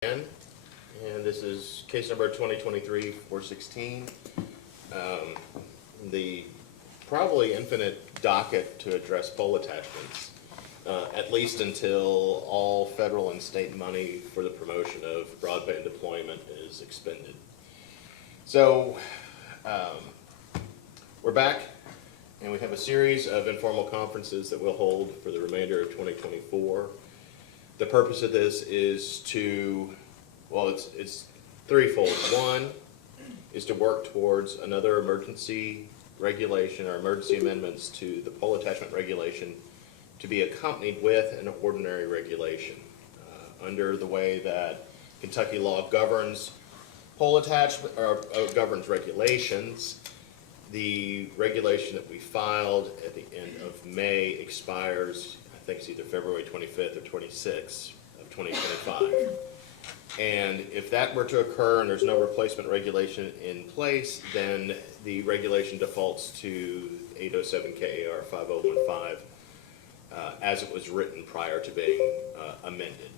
And this is case number 2023-416. The probably infinite docket to address pole attachments, at least until all federal and state money for the promotion of broadband deployment is expended. So we're back, and we have a series of informal conferences that we'll hold for the remainder of 2024. The purpose of this is to, well, it's threefold. One is to work towards another emergency regulation or emergency amendments to the pole attachment regulation to be accompanied with an ordinary regulation. Under the way that Kentucky law governs pole attachment, or governs regulations, the regulation that we filed at the end of May expires, I think it's either February 25th or 26th of 2025. And if that were to occur and there's no replacement regulation in place, then the regulation defaults to 807 KAR 5015 as it was written prior to being amended.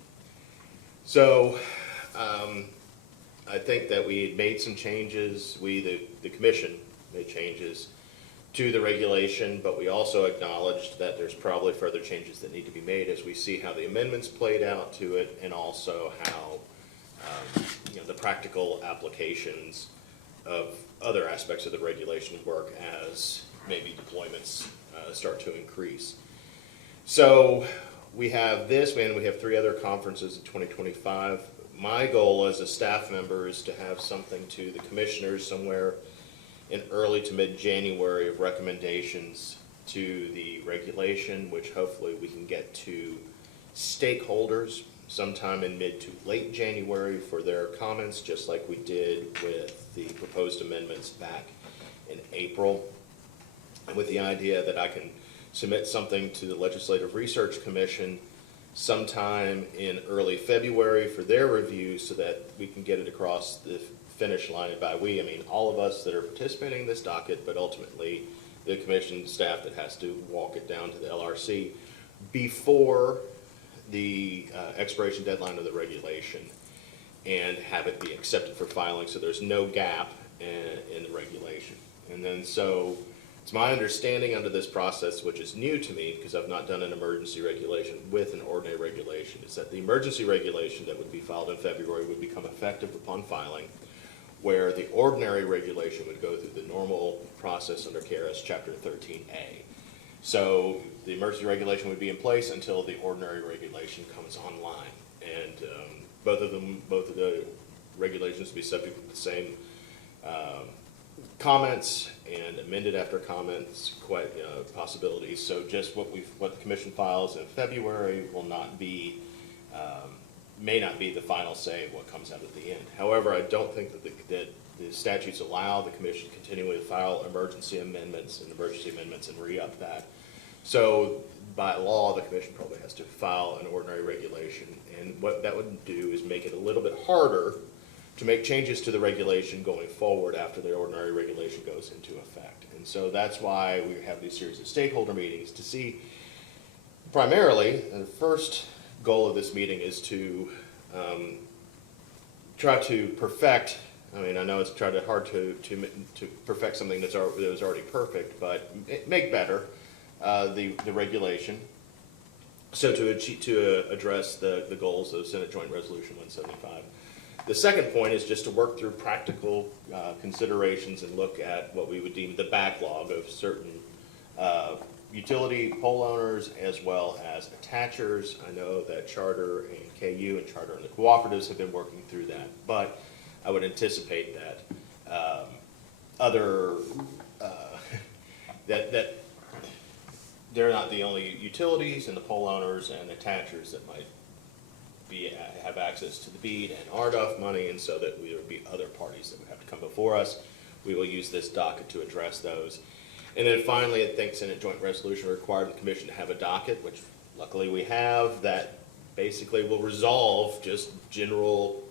So I think that we made some changes. The commission made changes to the regulation, but we also acknowledged that there's probably further changes that need to be made as we see how the amendments played out to it, and also how the practical applications of other aspects of the regulation work as maybe deployments start to increase. So we have this, and we have 3 other conferences in 2025. My goal as a staff member is to have something to the commissioners somewhere in early to mid-January of recommendations to the regulation, which hopefully we can get to stakeholders sometime in mid to late January for their comments, just like we did with the proposed amendments back in April. And with the idea that I can submit something to the Legislative Research Commission sometime in early February for their review so that we can get it across the finish line. And by we, I mean all of us that are participating in this docket, but ultimately the commission staff that has to walk it down to the LRC before the expiration deadline of the regulation, and have it be accepted for filing so there's no gap in the regulation. And then so it's my understanding under this process, which is new to me because I've not done an emergency regulation with an ordinary regulation, is that the emergency regulation that would be filed in February would become effective upon filing, where the ordinary regulation would go through the normal process under KRS Chapter 13A. So the emergency regulation would be in place until the ordinary regulation comes online. And both of the regulations would be subject to the same comments and amended after comments possibilities. So just what the commission files in February will not be may not be the final say of what comes out at the end. However, I don't think that the statutes allow the commission to continually file emergency amendments and re-up that. So by law, the commission probably has to file an ordinary regulation. And what that would do is make it a little bit harder to make changes to the regulation going forward after the ordinary regulation goes into effect. And so that's why we have these series of stakeholder meetings to see, primarily, the first goal of this meeting is to try to perfect, I mean, I know it's hard to perfect something that was already perfect, but make better the regulation. So to address the goals of Senate Joint Resolution 175. The second point is just to work through practical considerations and look at what we would deem the backlog of certain utility pole owners as well as attachers. I know that Charter and KU and Charter and the cooperatives have been working through that, but I would anticipate that that they're not the only utilities and the pole owners and attachers that might have access to the BEAD and RDOF money, and so that there would be other parties that would have to come before us. We will use this docket to address those. And then finally, I think Senate Joint Resolution required the commission to have a docket, which luckily we have, that basically will resolve just general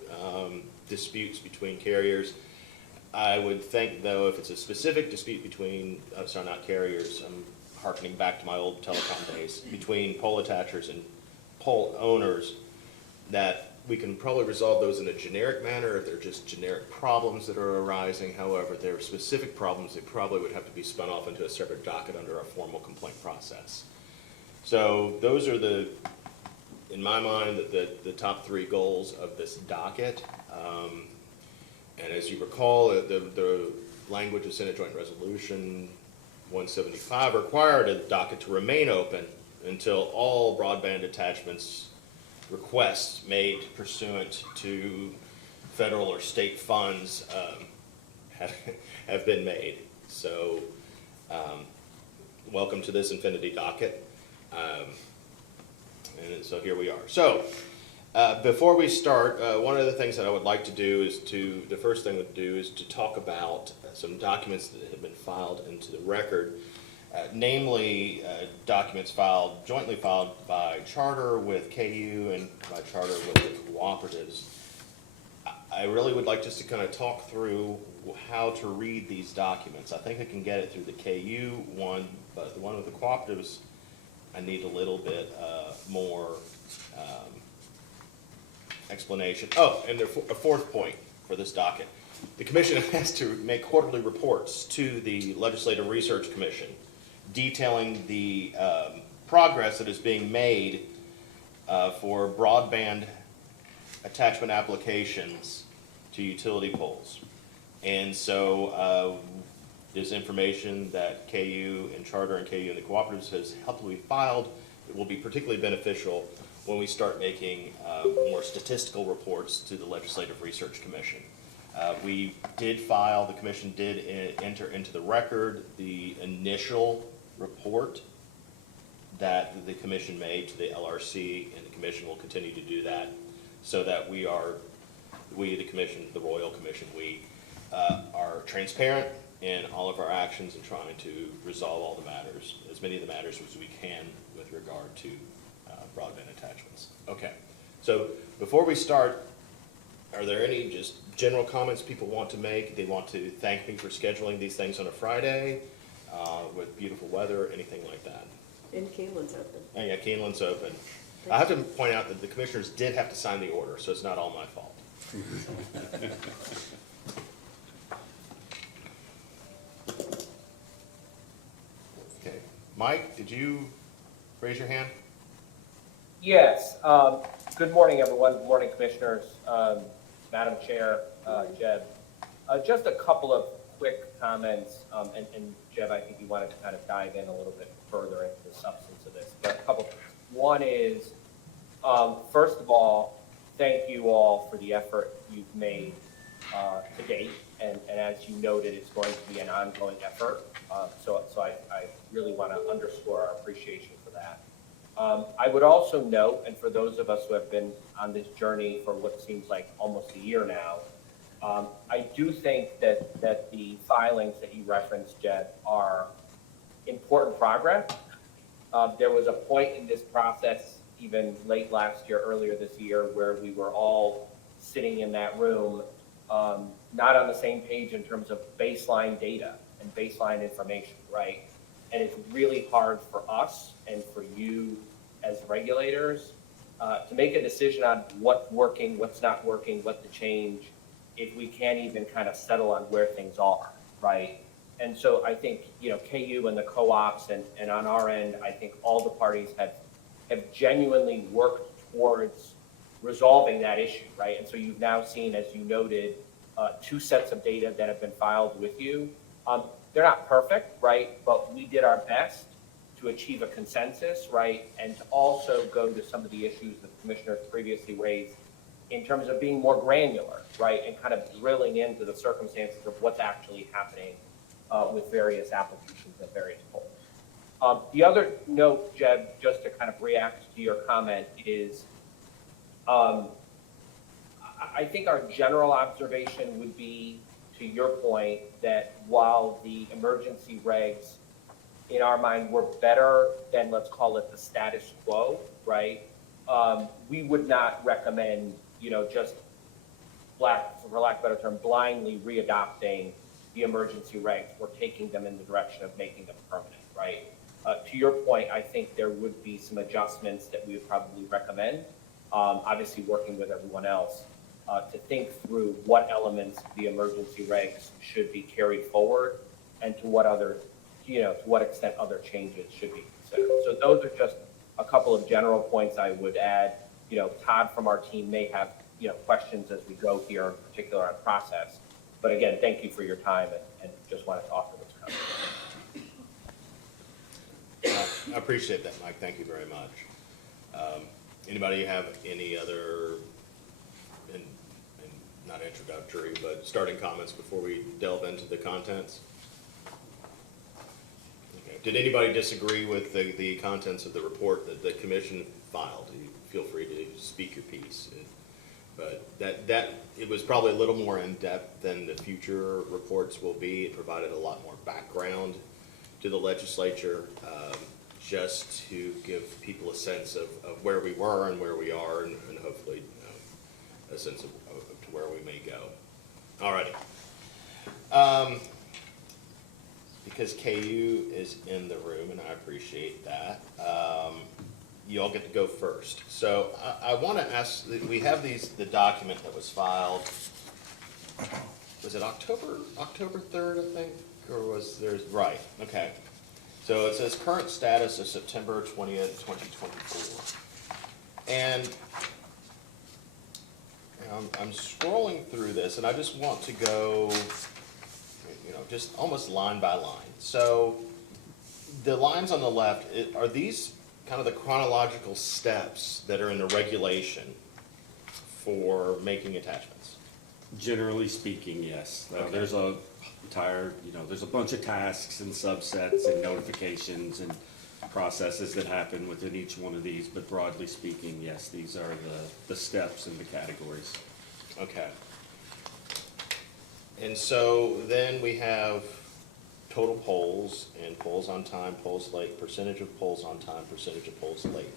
disputes between carriers. I would think, though, if it's a specific dispute between, sorry, not carriers, I'm hearkening back to my old telecom days, between pole attachers and pole owners, that we can probably resolve those in a generic manner if they're just generic problems that are arising. However, if there are specific problems, they probably would have to be spun off into a separate docket under a formal complaint process. So those are in my mind, the top three goals of this docket. And as you recall, the language of Senate Joint Resolution 175 required a docket to remain open until all broadband attachments requests made pursuant to federal or state funds have been made. So welcome to this infinity docket. And so here we are. So before we start, one of the things that I would like to do is the first thing to do is to talk about some documents that have been filed into the record. Namely, documents jointly filed by Charter with KU and by Charter with the cooperatives. I really would like just to kind of talk through how to read these documents. I think I can get it through the KU one, but the one with the cooperatives, I need a little bit more explanation. Oh, and a fourth point for this docket. The commission has to make quarterly reports to the Legislative Research Commission detailing the progress that is being made for broadband attachment applications to utility poles. And so this information that KU and Charter and KU and the cooperatives has helpfully filed, it will be particularly beneficial when we start making more statistical reports to the Legislative Research Commission. We did file, the commission did enter into the record the initial report that the commission made to the LRC, and the commission will continue to do that so that we, the commission, the Royal Commission, we are transparent in all of our actions and trying to resolve all the matters, as many of the matters as we can with regard to broadband attachments. Okay, so before we start, are there any just general comments people want to make? They want to thank me for scheduling these things on a Friday with beautiful weather, anything like that? And Keeneland's open. Oh, yeah, Keeneland's open. I have to point out that the commissioners did have to sign the order, so it's not all my fault. Okay, Mike, did you raise your hand? Yes. Good morning, everyone. Good morning, commissioners, Madam Chair, Jeb. Just a couple of quick comments, and Jeb, I think you wanted to kind of dive in a little bit further into the substance of this. But a couple things. One is, first of all, thank you all for the effort you've made to date, and as you noted, it's going to be an ongoing effort. So I really want to underscore our appreciation for that. I would also note, and for those of us who have been on this journey for what seems like almost a year now, I do think that the filings that you referenced, Jed, are important progress. There was a point in this process, even late last year, earlier this year, where we were all sitting in that room, not on the same page in terms of baseline data and baseline information, right? And it's really hard for us and for you as regulators to make a decision on what's working, what's not working, what to change, if we can't even kind of settle on where things are, right? And so I think, KU and the co-ops and on our end, I think all the parties have genuinely worked towards resolving that issue, right? And so you've now seen, as you noted, 2 sets of data that have been filed with you. They're not perfect, right? But we did our best to achieve a consensus, right? And to also go to some of the issues that the commissioners previously raised in terms of being more granular, right? And kind of drilling into the circumstances of what's actually happening with various applications at various polls. The other note, Jeb, just to kind of react to your comment is, I think our general observation would be, to your point, that while the emergency regs in our mind were better than, let's call it, the status quo, right? We would not recommend, just for lack of a better term, blindly readopting the emergency regs or taking them in the direction of making them permanent, right? To your point, I think there would be some adjustments that we would probably recommend obviously working with everyone else, to think through what elements of the emergency regs should be carried forward and to what other, to what extent other changes should be considered. So those are just a couple of general points I would add. Todd from our team may have, questions as we go here, in particular on process. But again, thank you for your time and just wanted to offer those comments. I appreciate that, Mike. Thank you very much. Anybody have any other, and not introductory, but starting comments before we delve into the contents? Okay. Did anybody disagree with the contents of the report that the commission filed? You feel free to speak your piece. But it was probably a little more in-depth than the future reports will be. It provided a lot more background to the legislature, just to give people a sense of where we were and where we are, and hopefully a sense of to where we may go. Alrighty. Because KU is in the room, and I appreciate that, you all get to go first. So I want to ask, we have the document that was filed, was it October 3rd, I think? Or right, okay. So it says current status of September 20th, 2024. And I'm scrolling through this, and I just want to go, just almost line by line. So the lines on the left, are these kind of the chronological steps that are in the regulation for making attachments? Generally speaking, yes. Okay. There's a there's a bunch of tasks and subsets and notifications and processes that happen within each one of these, but broadly speaking, yes, these are the steps and the categories. Okay. And so then we have total polls and polls on time, polls late, percentage of polls on time, percentage of polls late.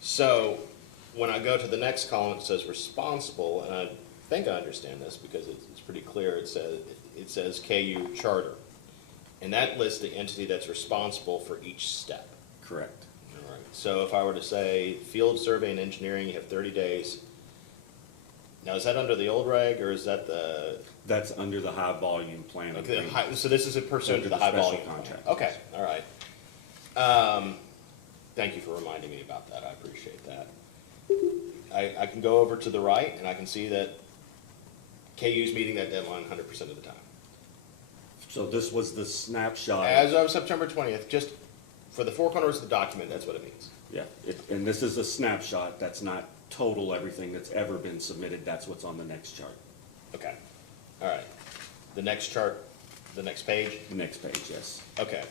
So when I go to the next column, it says responsible, and I think I understand this because it's pretty clear. It says KU charter, and that lists the entity that's responsible for each step. Correct. All right. So if I were to say field survey and engineering, you have 30 days. Now, is that under the old reg, or is that the? That's under the high volume plan. Okay, so this is a pursuant to the high volume contract. Okay, all right. Thank you for reminding me about that. I appreciate that. I can go over to the right, and I can see that KU's meeting that deadline 100% of the time. So this was the snapshot. As of September 20th, just for the four corners of the document, that's what it means. Yeah, and this is a snapshot. That's not total everything that's ever been submitted. That's what's on the next chart. Okay, all right. The next chart, the next page? The next page, yes. Okay.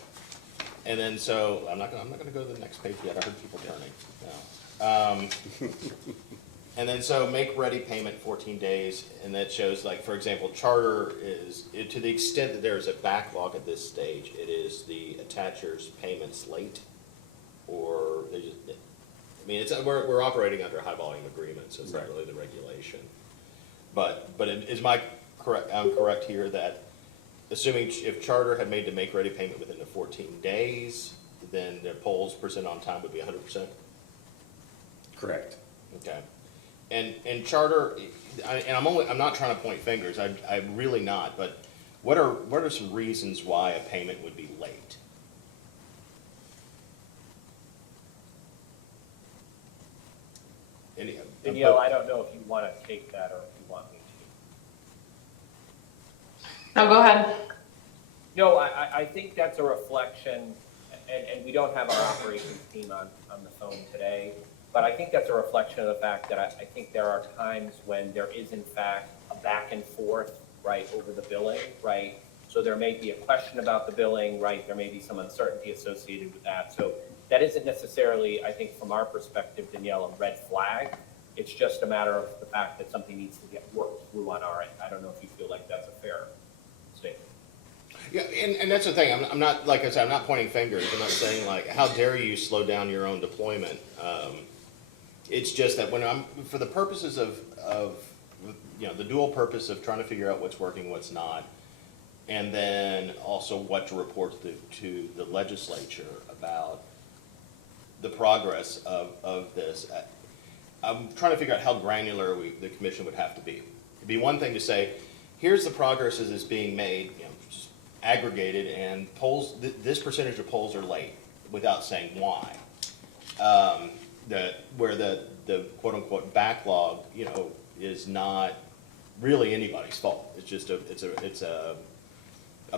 And then, so, I'm not gonna go to the next page yet. I heard people turning. No. And then, so make ready payment 14 days, and that shows, like, for example, charter is, to the extent that there is a backlog at this stage, it is the attacher's payments late, or they just, I mean, we're operating under a high volume agreement, so it's not Right. really the regulation. But is Mike correct, I'm correct here that assuming if charter had made the make ready payment within the 14 days, then their polls percent on time would be 100%? Correct. Okay. And charter, I'm not trying to point fingers, I'm really not, but what are some reasons why a payment would be late? Danielle, I don't know if you want to take that or if you want me to. No, go ahead. No, I think that's a reflection, and we don't have our operations team on the phone today, but I think that's a reflection of the fact that I think there are times when there is in fact a back and forth, right, over the billing, right? So there may be a question about the billing, right? There may be some uncertainty associated with that. So that isn't necessarily, I think from our perspective, Danielle, a red flag. It's just a matter of the fact that something needs to get worked through on our end. I don't know if you feel like that's a fair statement. Yeah, and that's the thing, I'm not, like I said, I'm not pointing fingers, I'm not saying like, how dare you slow down your own deployment? It's just that for the purposes of, the dual purpose of trying to figure out what's working, what's not, and then also what to report to the legislature about the progress of this. I'm trying to figure out how granular the commission would have to be. It'd be one thing to say, here's the progress as it's being made, just aggregated, and polls, this percentage of polls are late, without saying why. Where the quote-unquote backlog, is not really anybody's fault. It's just a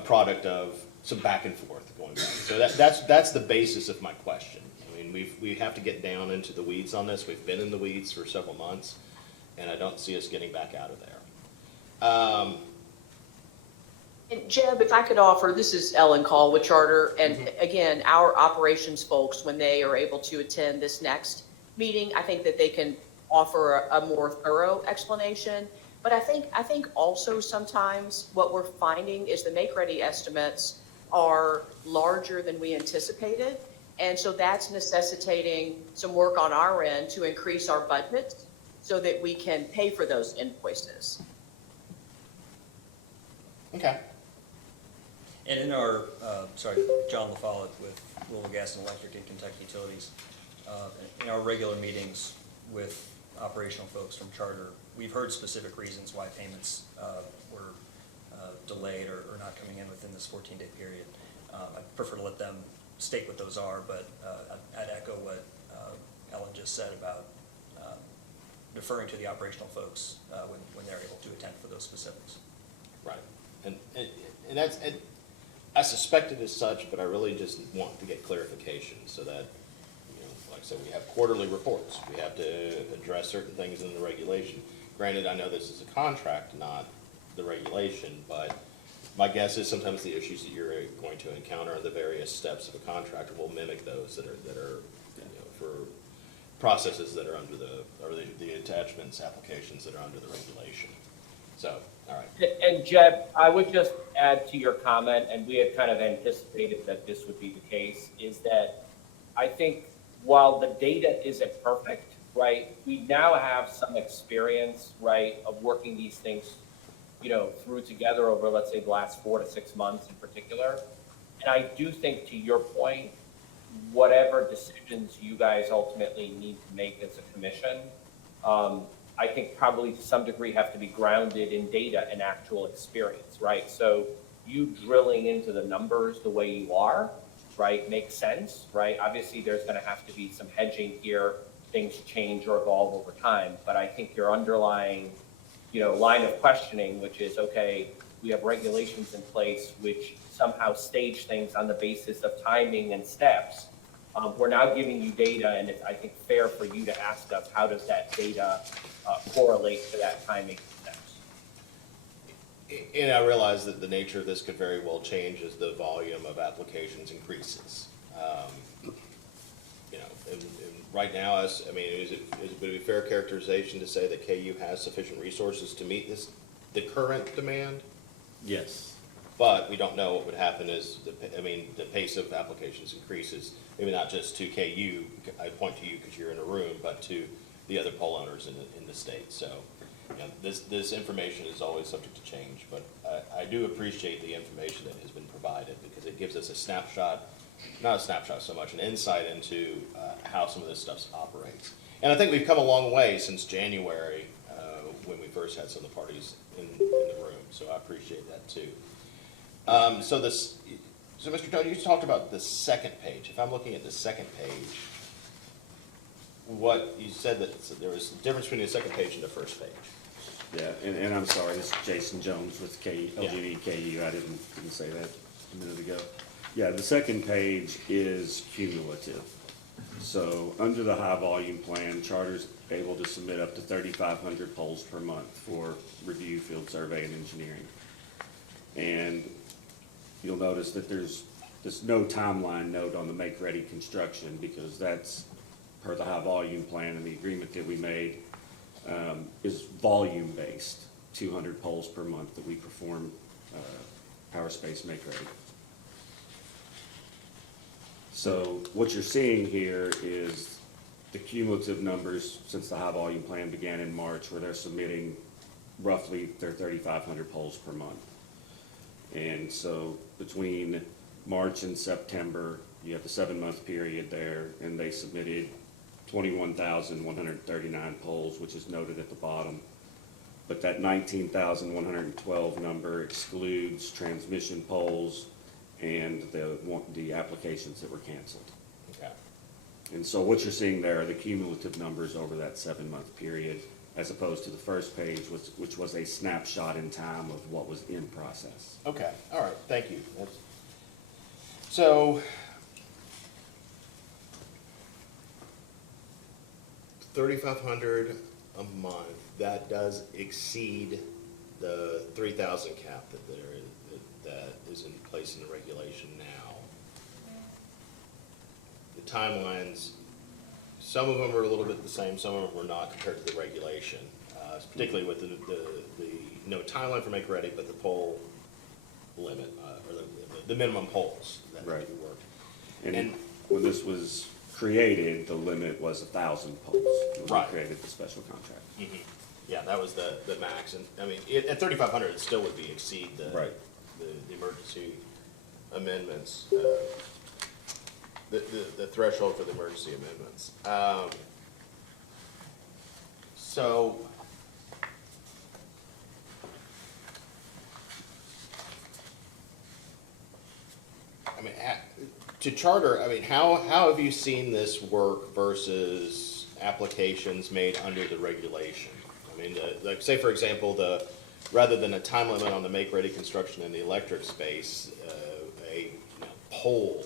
product of some back and forth going back. So that's the basis of my question. I mean, we have to get down into the weeds on this. We've been in the weeds for several months, and I don't see us getting back out of there. And Jeb, if I could offer, this is Ellen Call with Charter, and again, our operations folks, when they are able to attend this next meeting, I think that they can offer a more thorough explanation. But I think also sometimes what we're finding is the make-ready estimates are larger than we anticipated. And so that's necessitating some work on our end to increase our budget so that we can pay for those invoices. Okay. And in our, John LaFollette with Louisville Gas and Electric and Kentucky Utilities, in our regular meetings with operational folks from Charter, we've heard specific reasons why payments were delayed or not coming in within this 14-day period. I'd prefer to let them state what those are, but I'd echo what Ellen just said about deferring to the operational folks when they're able to attend for those specifics. Right. And that's, I suspect it is such, but I really just want to get clarification so that, like I said, we have quarterly reports. We have to address certain things in the regulation. Granted, I know this is a contract, not the regulation, but my guess is sometimes the issues that you're going to encounter in the various steps of a contract will mimic those that are for processes that are under the attachments, applications that are under the regulation. So, all right. And Jeb, I would just add to your comment, and we had kind of anticipated that this would be the case, is that I think while the data isn't perfect, right, we now have some experience, right, of working these things, through together over, let's say, the last 4 to 6 months in particular. And I do think, to your point, whatever decisions you guys ultimately need to make as a commission, I think probably to some degree have to be grounded in data and actual experience, right? So you drilling into the numbers the way you are, right, makes sense, right? Obviously, there's going to have to be some hedging here. Things change or evolve over time. But I think your underlying, line of questioning, which is, okay, we have regulations in place which somehow stage things on the basis of timing and steps. We're now giving you data, and it's, I think, fair for you to ask us, how does that data correlate to that timing and steps? And I realize that the nature of this could very well change as the volume of applications increases. And right now, would it be a fair characterization to say that KU has sufficient resources to meet the current demand? Yes. But we don't know what would happen as the pace of applications increases. Maybe not just to KU, I point to you because you're in a room, but to the other poll owners in the state. So, this information is always subject to change, but I do appreciate the information that has been provided because it gives us a snapshot, not a snapshot so much, an insight into how some of this stuff operates. And I think we've come a long way since January when we first had some of the parties in the room. So I appreciate that too. So Mr. Todd, you talked about the second page. If I'm looking at the second page, what you said that there was a difference between the second page and the first page. Yeah, and I'm sorry, this is Jason Jones with LGV KU. I didn't say that a minute ago. Yeah, the second page is cumulative. So under the high volume plan, Charter's able to submit up to 3,500 polls per month for review, field survey, and engineering. And you'll notice that there's no timeline note on the make-ready construction because that's per the high volume plan and the agreement that we made is volume-based, 200 polls per month that we perform Power Space make-ready. So what you're seeing here is the cumulative numbers since the high volume plan began in March, where they're submitting roughly their 3,500 polls per month. And so between March and September, you have the 7-month period there, and they submitted 21,139 poles, which is noted at the bottom. But that 19,112 number excludes transmission poles and the applications that were canceled. Okay. And so what you're seeing there are the cumulative numbers over that 7-month period, as opposed to the first page, which was a snapshot in time of what was in process. Okay, all right, thank you. So, 3,500 a month, that does exceed the 3,000 cap that is in place in the regulation now. The timelines, some of them are a little bit the same, some of them are not compared to the regulation, particularly with the no timeline for make ready, but the poll limit, or the minimum polls that have to be worked. And when this was created, the limit was 1,000 poles. When Right. we created the special contract. Mhm. Yeah, that was the max, and, I mean, at 3,500, it still would be exceed Right. the emergency amendments, the threshold for the emergency amendments. So, I mean, to charter, I mean, how have you seen this work versus applications made under the regulation? I mean, like, say, for example, rather than a time limit on the make-ready construction in the electric space, a pole,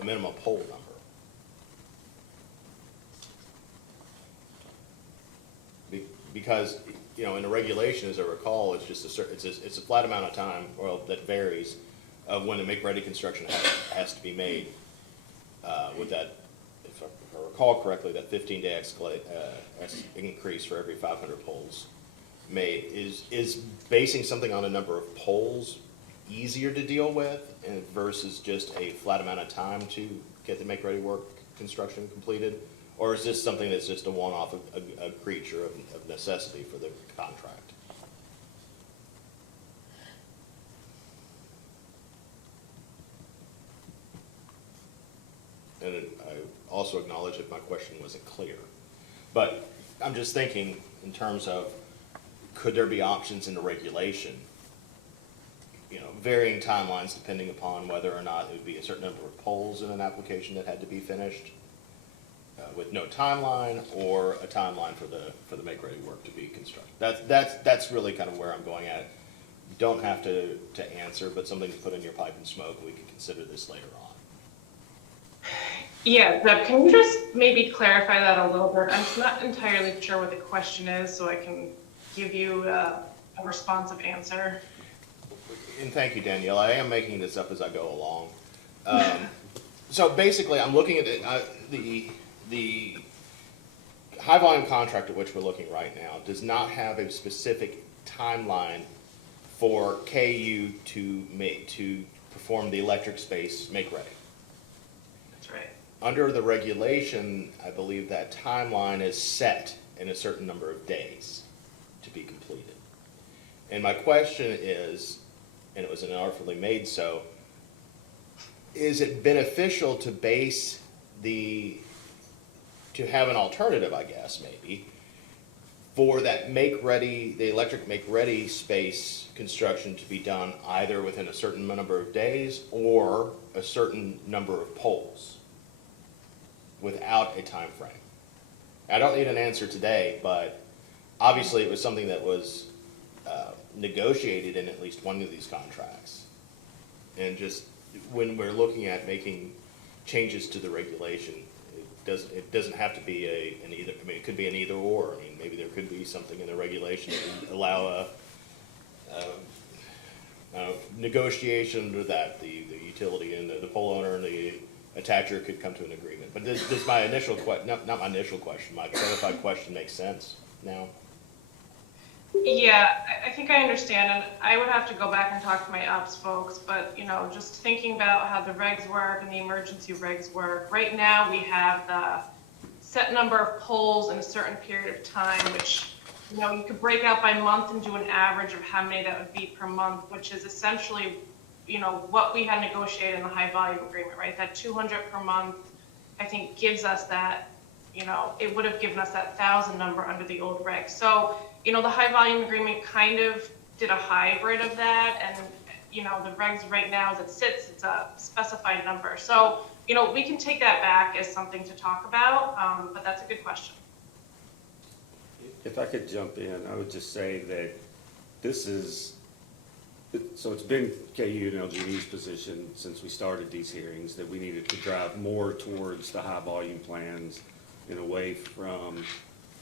a minimum pole number. Because, you know, in the regulation, as I recall, it's just it's a flat amount of time, well, that varies, of when the make-ready construction has to be made, with that, if I recall correctly, that 15-day increase for every 500 poles made. Is basing something on a number of poles easier to deal with versus just a flat amount of time to get the make-ready work construction completed? Or is this something that's just a one-off, a creature of necessity for the contract? And I also acknowledge if my question wasn't clear. But I'm just thinking in terms of, could there be options in the regulation? You know, varying timelines depending upon whether or not it would be a certain number of polls in an application that had to be finished, with no timeline, or a timeline for the make-ready work to be constructed. That's really kind of where I'm going at it. You don't have to answer, but something to put in your pipe and smoke, and we can consider this later on. Yeah, Deb, can you just maybe clarify that a little bit? I'm just not entirely sure what the question is, so I can give you a responsive answer. And thank you, Danielle. I am making this up as I go along. So basically, I'm looking at the high-volume contract at which we're looking right now does not have a specific timeline for KU to perform the electric space make-ready. That's right. Under the regulation, I believe that timeline is set in a certain number of days to be completed. And my question is, and it was inartfully made so, is it beneficial to to have an alternative, I guess, maybe, for that the electric make-ready space construction to be done either within a certain number of days or a certain number of poles without a time frame? I don't need an answer today, but obviously it was something that was negotiated in at least one of these contracts. And just when we're looking at making changes to the regulation, it doesn't have to be an either. I mean, it could be an either or. I mean, maybe there could be something in the regulation that would allow a negotiation under that. The utility and the pole owner and the attacher could come to an agreement. But does my initial not my initial question, my clarified question make sense now? Yeah, I think I understand, and I would have to go back and talk to my ops folks, but, you know, just thinking about how the regs work and the emergency regs work, right now we have the set number of polls in a certain period of time, which, you know, you could break out by month and do an average of how many that would be per month, which is essentially, you know, what we had negotiated in the high volume agreement, right? That 200 per month, I think, gives us that it would have given us that 1,000 number under the old reg. So, the high volume agreement kind of did a hybrid of that, and, the regs right now as it sits, it's a specified number. So, we can take that back as something to talk about, but that's a good question. If I could jump in, I would just say that so it's been KU and LGD's position since we started these hearings that we needed to drive more towards the high volume plans and away from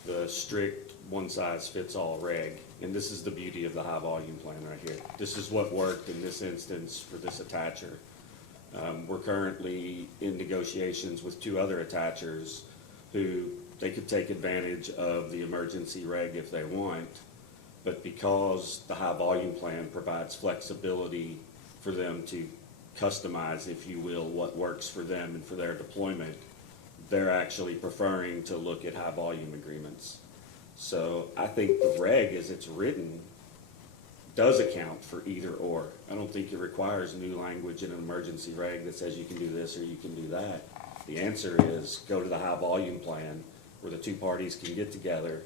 the strict one-size-fits-all reg. And this is the beauty of the high volume plan right here. This is what worked in this instance for this attacher. We're currently in negotiations with 2 other attachers who they could take advantage of the emergency reg if they want, but because the high volume plan provides flexibility for them to customize, if you will, what works for them and for their deployment, they're actually preferring to look at high volume agreements. So I think the reg as it's written does account for either or. I don't think it requires new language in an emergency reg that says you can do this or you can do that. The answer is go to the high volume plan where the 2 parties can get together,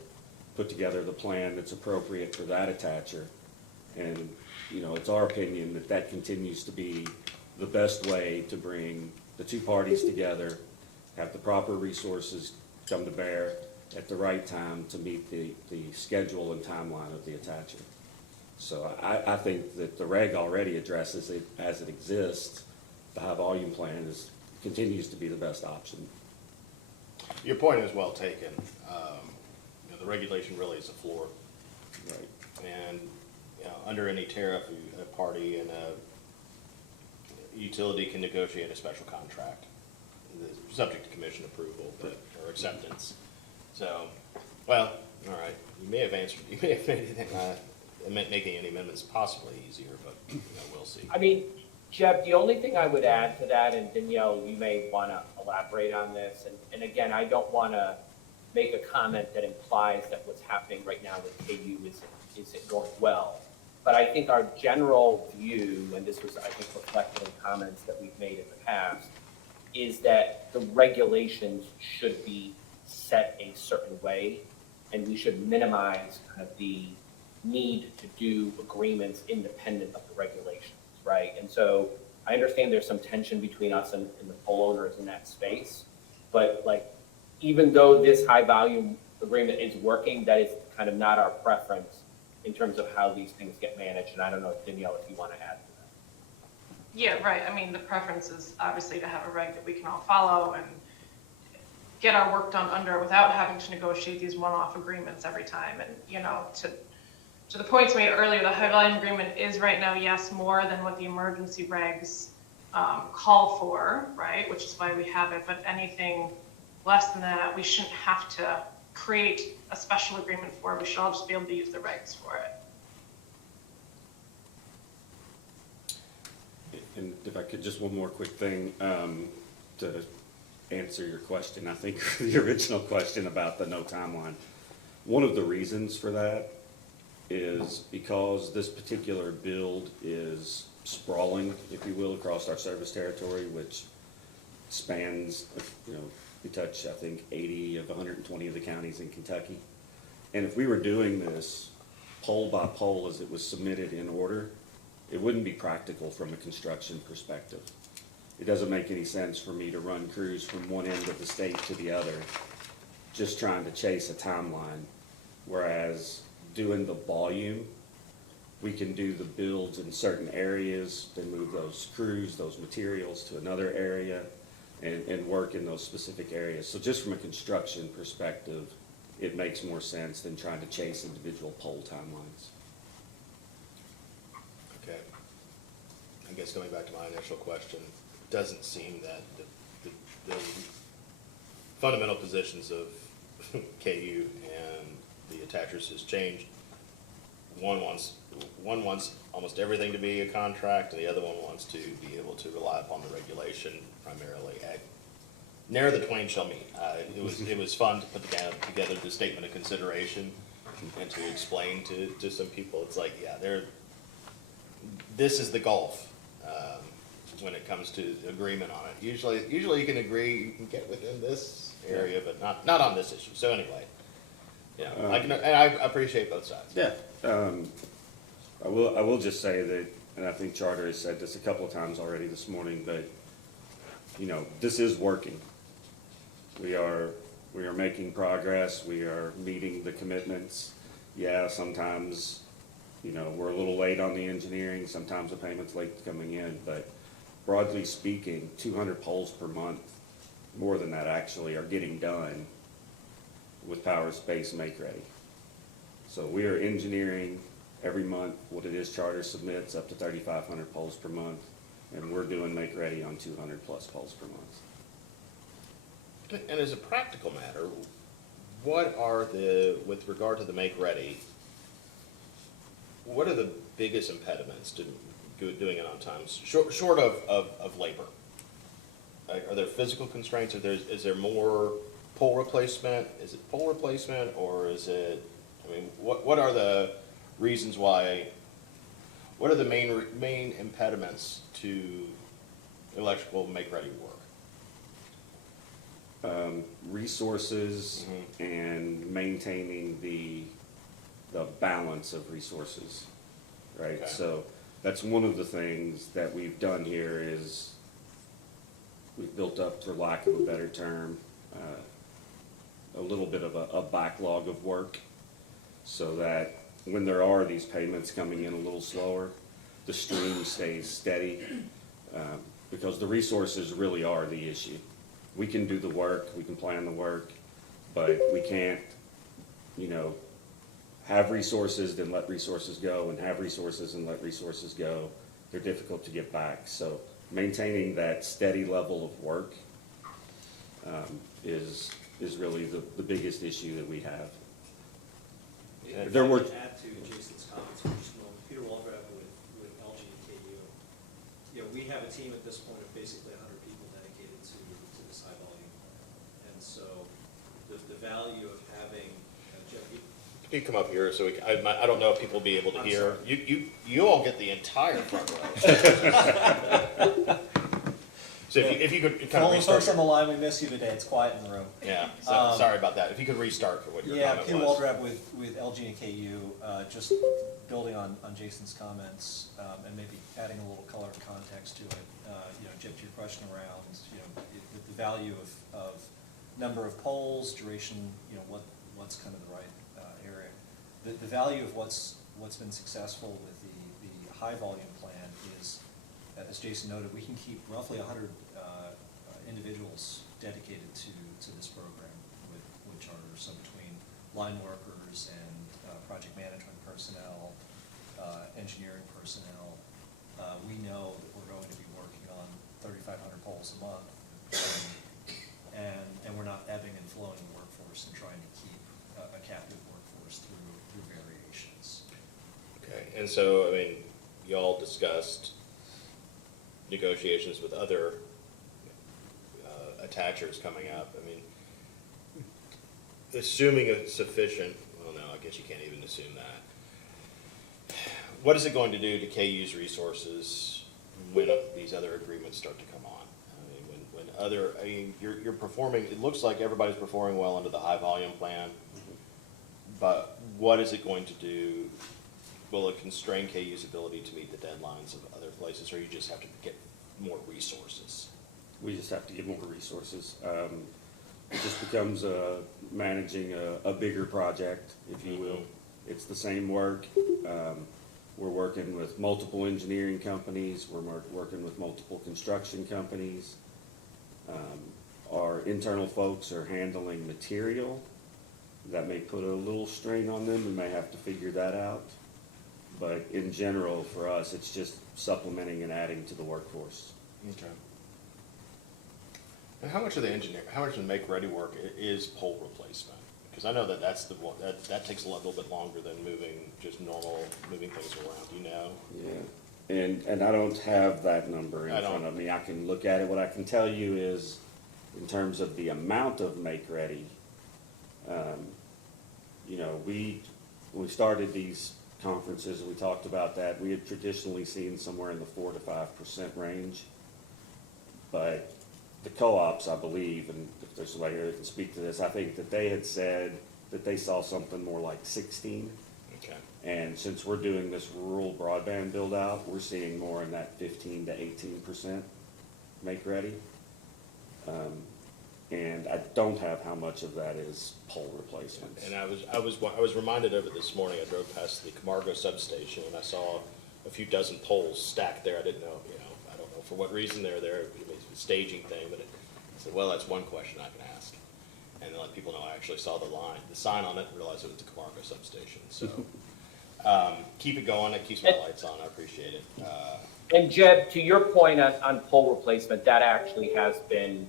put together the plan that's appropriate for that attacher. And, it's our opinion that that continues to be the best way to bring the 2 parties together, have the proper resources come to bear at the right time to meet the schedule and timeline of the attacher. So I think that the reg already addresses it as it exists. The high volume plan continues to be the best option. Your point is well taken. The regulation really is a floor. Right. And, under any tariff, a party and a utility can negotiate a special contract, subject to commission approval, or acceptance. So, well, all right, you may have made anything, making any amendments possibly easier, but, we'll see. I mean, Jeb, the only thing I would add to that, and Danielle, you may want to elaborate on this, and again, I don't want to make a comment that implies that what's happening right now with KU isn't going well. But I think our general view, and this was, I think, reflected in comments that we've made in the past, is that the regulations should be set a certain way, and we should minimize kind of the need to do agreements independent of the regulations, right? And so I understand there's some tension between us and the poll owners in that space, but even though this high volume agreement is working, that is kind of not our preference in terms of how these things get managed. And I don't know, Danielle, if you want to add to that. Yeah, right. I mean, the preference is obviously to have a reg that we can all follow and get our work done under without having to negotiate these one-off agreements every time. And, to the points made earlier, the high volume agreement is right now, yes, more than what the emergency regs call for, right? Which is why we have it. But anything less than that, we shouldn't have to create a special agreement for. We should all just be able to use the regs for it. And if I could, just one more quick thing to answer your question, I think the original question about the no timeline. One of the reasons for that is because this particular build is sprawling, if you will, across our service territory, which spans, we touch, I think, 80 of 120 of the counties in Kentucky. And if we were doing this pole by pole as it was submitted in order, it wouldn't be practical from a construction perspective. It doesn't make any sense for me to run crews from one end of the state to the other, just trying to chase a timeline. Whereas doing the volume, we can do the builds in certain areas, then move those crews, those materials to another area, and work in those specific areas. So just from a construction perspective, it makes more sense than trying to chase individual pole timelines. Okay. I guess going back to my initial question, it doesn't seem that the fundamental positions of KU and the attachers has changed. One wants almost everything to be a contract, and the other one wants to be able to rely upon the regulation primarily. Ne'er the twain shall meet. It was fun to put together the statement of consideration and to explain to some people. It's like, yeah, this is the gulf. when it comes to agreement on it. Usually you can agree, you can get within this area, but not on this issue. So anyway, yeah, and I appreciate both sides. Yeah, I will just say that, and I think Charter has said this a couple of times already this morning, but, you know, this is working. We are making progress, we are meeting the commitments. Yeah, sometimes, you know, we're a little late on the engineering, sometimes the payment's late coming in, but broadly speaking, 200 polls per month, more than that actually, are getting done with Power Space Make Ready. So we are engineering every month what it is Charter submits, up to 3,500 polls per month, and we're doing Make Ready on 200 plus polls per month. And as a practical matter, with regard to the Make Ready, what are the biggest impediments to doing it on time, short of labor? Like, are there physical constraints? Is there more pole replacement? Is it pole replacement, or is it, I mean, what are the reasons why, what are the main impediments to electrical make-ready work? Resources and maintaining the balance of resources, right? Okay. So that's one of the things that we've done here is we've built up, for lack of a better term, a little bit of a backlog of work, so that when there are these payments coming in a little slower, the stream stays steady, because the resources really are the issue. We can do the work, we can plan the work, but we can't, you know, have resources, then let resources go, and have resources and let resources go. They're difficult to get back. So maintaining that steady level of work is really the biggest issue that we have. If There I were- could add to Jason's comments, for just a moment, Peter Waldrop with LG and KU. You know, we have a team at this point of basically 100 people dedicated to this high volume plan. And so the value of having, Jeff, Can you come up here so I don't know if people will be able to I'm hear. sorry. You all get the entire front row. So if you could for kind all of the folks restart. on the line, we miss you today, it's quiet in the room. Yeah, so, sorry about that. If you could restart for what your Yeah, comment Peter was. Waldrop with LG and KU, just building on Jason's comments, and maybe adding a little color and context to it. You know, Jeff, to your question around, you know, the value of number of polls, duration, you know, what's kind of the right area. The value of what's been successful with the high volume plan is, as Jason noted, we can keep roughly 100 individuals dedicated to this program with Charter. So between line workers and project management personnel, engineering personnel, we know that we're going to be working on 3,500 polls a month. And we're not ebbing and flowing the workforce and trying to keep a captive workforce through variations. Okay, and so, I mean, y'all discussed negotiations with other attachers coming up. I mean, assuming a sufficient, well, no, I guess you can't even assume that. What is it going to do to KU's resources when these other agreements start to come on? I mean, you're performing, it looks like everybody's performing well under the high volume plan, but what is it going to do? Will it constrain KU's ability to meet the deadlines of other places, or you just have to get more resources? We just have to get more resources. It just becomes managing a bigger project, if you will. It's the same work. We're working with multiple engineering companies. We're working with multiple construction companies. Our internal folks are handling material. That may put a little strain on them. We may have to figure that out. But in general, for us, it's just supplementing and adding to the workforce. Okay. And how much of the make-ready work is pole replacement? Because I know that's the one, that takes a little bit longer than moving things around, you know? Yeah, and I don't have that number in I don't. front of me. I can look at it. What I can tell you is, in terms of the amount of make-ready, you know, when we started these conferences, we talked about that. We had traditionally seen somewhere in the 4 to 5% range But the co-ops, I believe, and if there's somebody here that can speak to this, I think that they had said that they saw something more like 16. Okay. And since we're doing this rural broadband build out, we're seeing more in that 15 to 18% make ready. And I don't have how much of that is pole replacements. And I was reminded of it this morning. I drove past the Camargo substation and I saw a few dozen poles stacked there. I didn't know, I don't know for what reason they're there. It was a staging thing, but I said, well, that's one question I can ask. And then let people know I actually saw the sign on it, and realized it was the Camargo substation. So keep it going. It keeps my lights on. I appreciate it. And Jeb, to your point on pole replacement, that actually has been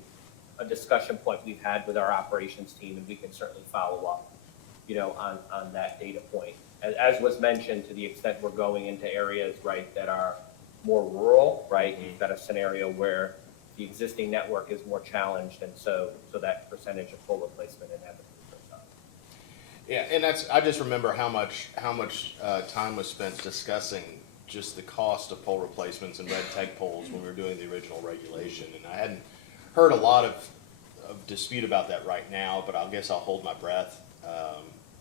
a discussion point we've had with our operations team, and we can certainly follow up, on that data point. As was mentioned, to the extent we're going into areas, right, that are more rural, right? You've got a scenario where the existing network is more challenged, and so that percentage of pole replacement inevitably goes up. Yeah, and I just remember how much time was spent discussing just the cost of pole replacements and red tag poles when we were doing the original regulation. And I hadn't heard a lot of dispute about that right now, but I guess I'll hold my breath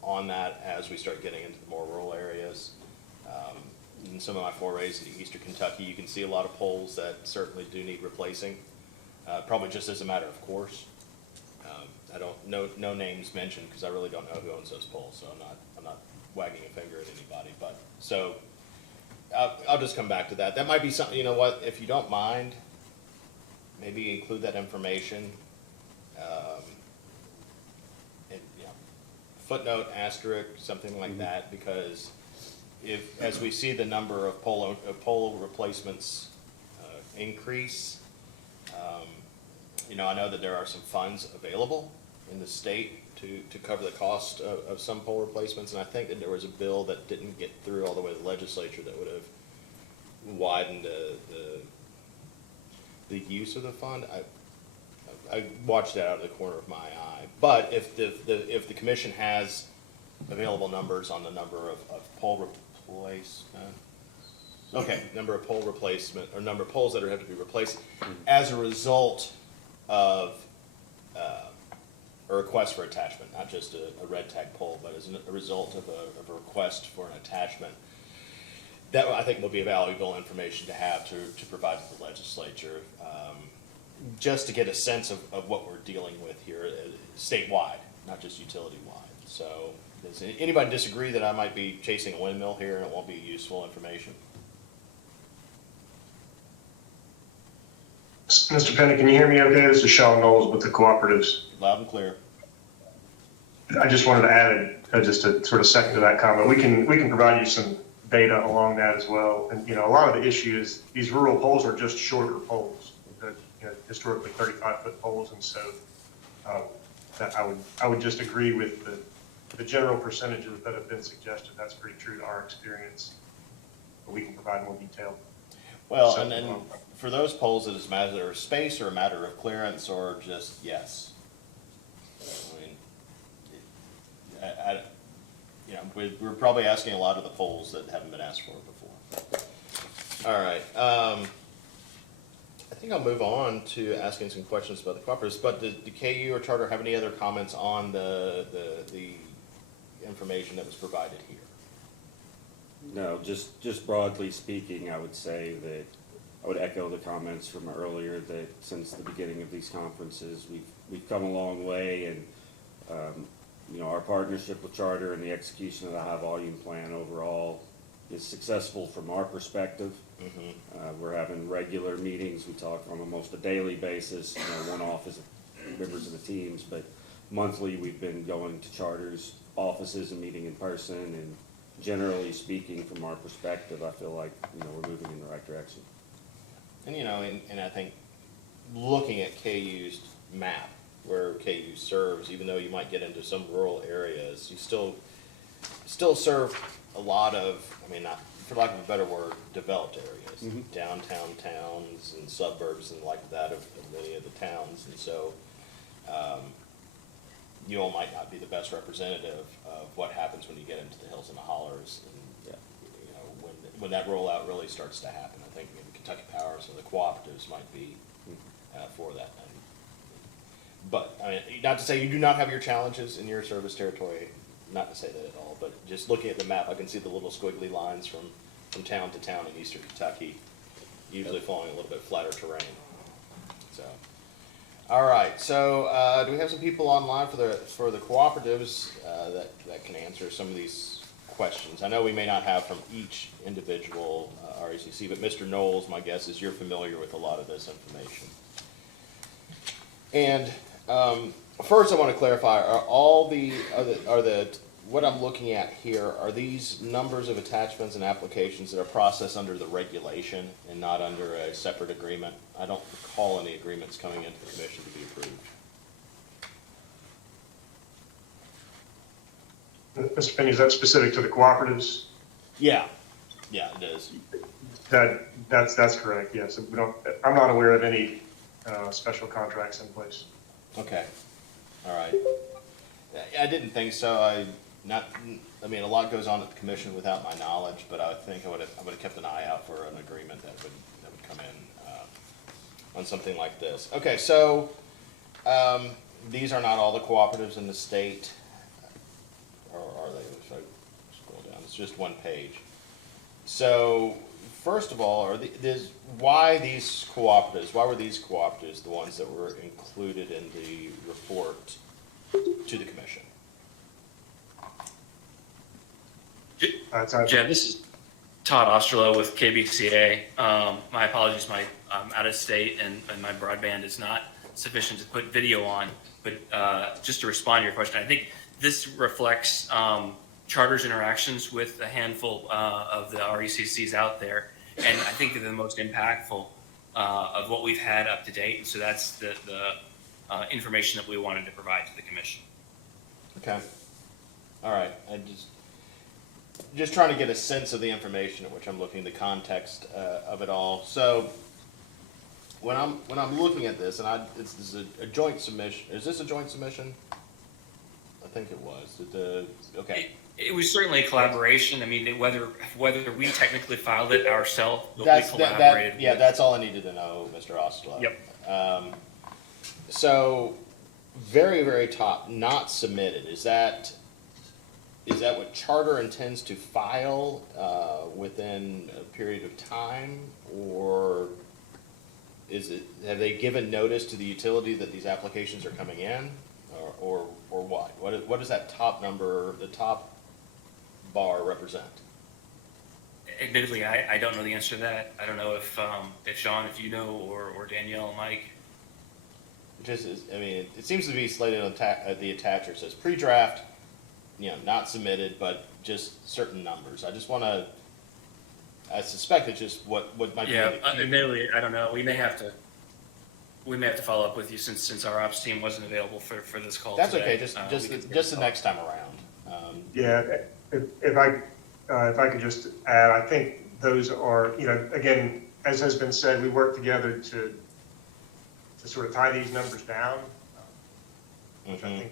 on that as we start getting into the more rural areas. In some of my forays in eastern Kentucky, you can see a lot of poles that certainly do need replacing, probably just as a matter of course. I don't, no names mentioned because I really don't know who owns those poles, so I'm not wagging a finger at anybody. But so I'll just come back to that. That might be something, you know what, if you don't mind, maybe include that information. Footnote, asterisk, something like that, because as we see the number of pole replacements increase, I know that there are some funds available in the state to cover the cost of some pole replacements, and I think that there was a bill that didn't get through all the way to the legislature that would have widened the use of the fund. I watched that out of the corner of my eye. But if the commission has available numbers on the number of pole replacement, number of pole replacement, or number of poles that have to be replaced as a result of a request for attachment, not just a red tag pole, but as a result of a request for an attachment, that I think will be valuable information to have to provide to the legislature, just to get a sense of what we're dealing with here statewide, not just utility-wide. So does anybody disagree that I might be chasing a windmill here and it won't be useful information? Mr. Penny, can you hear me okay? This is Sean Knowles with the cooperatives. Loud and clear. I just wanted to add, just to sort of second to that comment, we can provide you some data along that as well. And, a lot of the issue is these rural poles are just shorter poles, historically 35-foot poles. And so that I would just agree with the general percentages that have been suggested. That's pretty true to our experience, but we can provide more detail. Well, and then for those poles, it is a matter of space or a matter of clearance or just yes. I mean, we're probably asking a lot of the poles that haven't been asked for before. All right. I think I'll move on to asking some questions about the cooperatives, but did the KU or Charter have any other comments on the information that was provided here? No, just broadly speaking, I would say that I would echo the comments from earlier that since the beginning of these conferences, we've come a long way, and our partnership with Charter and the execution of the high volume plan overall is successful from our perspective. Mm-hmm. We're having regular meetings. We talk on almost a daily basis, one-off as members of the teams, but monthly we've been going to Charter's offices and meeting in person, and generally speaking, from our perspective, I feel like, we're moving in the right direction. And, and I think looking at KU's map, where KU serves, even though you might get into some rural areas, you still serve a lot of, not, for lack of a better word, developed areas, mm-hmm. Downtown towns and suburbs and like that of many of the towns. And so you all might not be the best representative of what happens when you get into the hills and the hollers, and when that rollout really starts to happen. I think maybe Kentucky Power, so the cooperatives might be for that. But, I mean, not to say you do not have your challenges in your service territory, not to say that at all, but just looking at the map, I can see the little squiggly lines from town to town in eastern Kentucky, usually following a little bit flatter terrain. So, all right, so, do we have some people online for the cooperatives, that can answer some of these questions? I know we may not have from each individual, RACC, but Mr. Knowles, my guess is you're familiar with a lot of this information. And, first I want to clarify, what I'm looking at here, are these numbers of attachments and applications that are processed under the regulation and not under a separate agreement? I don't recall any agreements coming into the commission to be approved. Mr. Finney, is that specific to the cooperatives? Yeah, it is. That's correct, yes. I'm not aware of any special contracts in place. Okay, all right. I didn't think so. I mean, a lot goes on at the commission without my knowledge, but I think I would have kept an eye out for an agreement that would come in on something like this. Okay, so these are not all the cooperatives in the state, or are they? If I scroll down, it's just one page. So first of all, why were these cooperatives the ones that were included in the report to the commission? Jeb, this is Todd Osterloh with KBCA. My apologies, I'm out of state and my broadband is not sufficient to put video on. But just to respond to your question, I think this reflects Charter's interactions with a handful of the RECCs out there, and I think they're the most impactful of what we've had up to date. And so that's the information that we wanted to provide to the commission. Okay. All right. I just trying to get a sense of the information at which I'm looking, the context of it all. So when I'm looking at this, and this is a joint submission. Is this a joint submission? I think it was. Okay. It was certainly a collaboration. I mean, whether we technically filed it ourselves, but we That's collaborated. yeah. That's all I needed to know, Mr. Ostler. Yep. So very, very top, not submitted. Is that what Charter intends to file within a period of time, or have they given notice to the utility that these applications are coming in, or what? What does that top number, the top bar, represent? Admittedly, I don't know the answer to that. I don't know if Sean, if you know, or Danielle, Mike. It seems to be slated on the attacher. It says pre-draft, not submitted, but just certain numbers. I suspect it's just what might be. Yeah, admittedly, I don't know. We may have to follow up with you since our ops team wasn't available for this call That's today. okay. Just the next time around. Yeah, if I could just add, I think those are, again, as has been said, we work together to sort of tie these numbers down, which I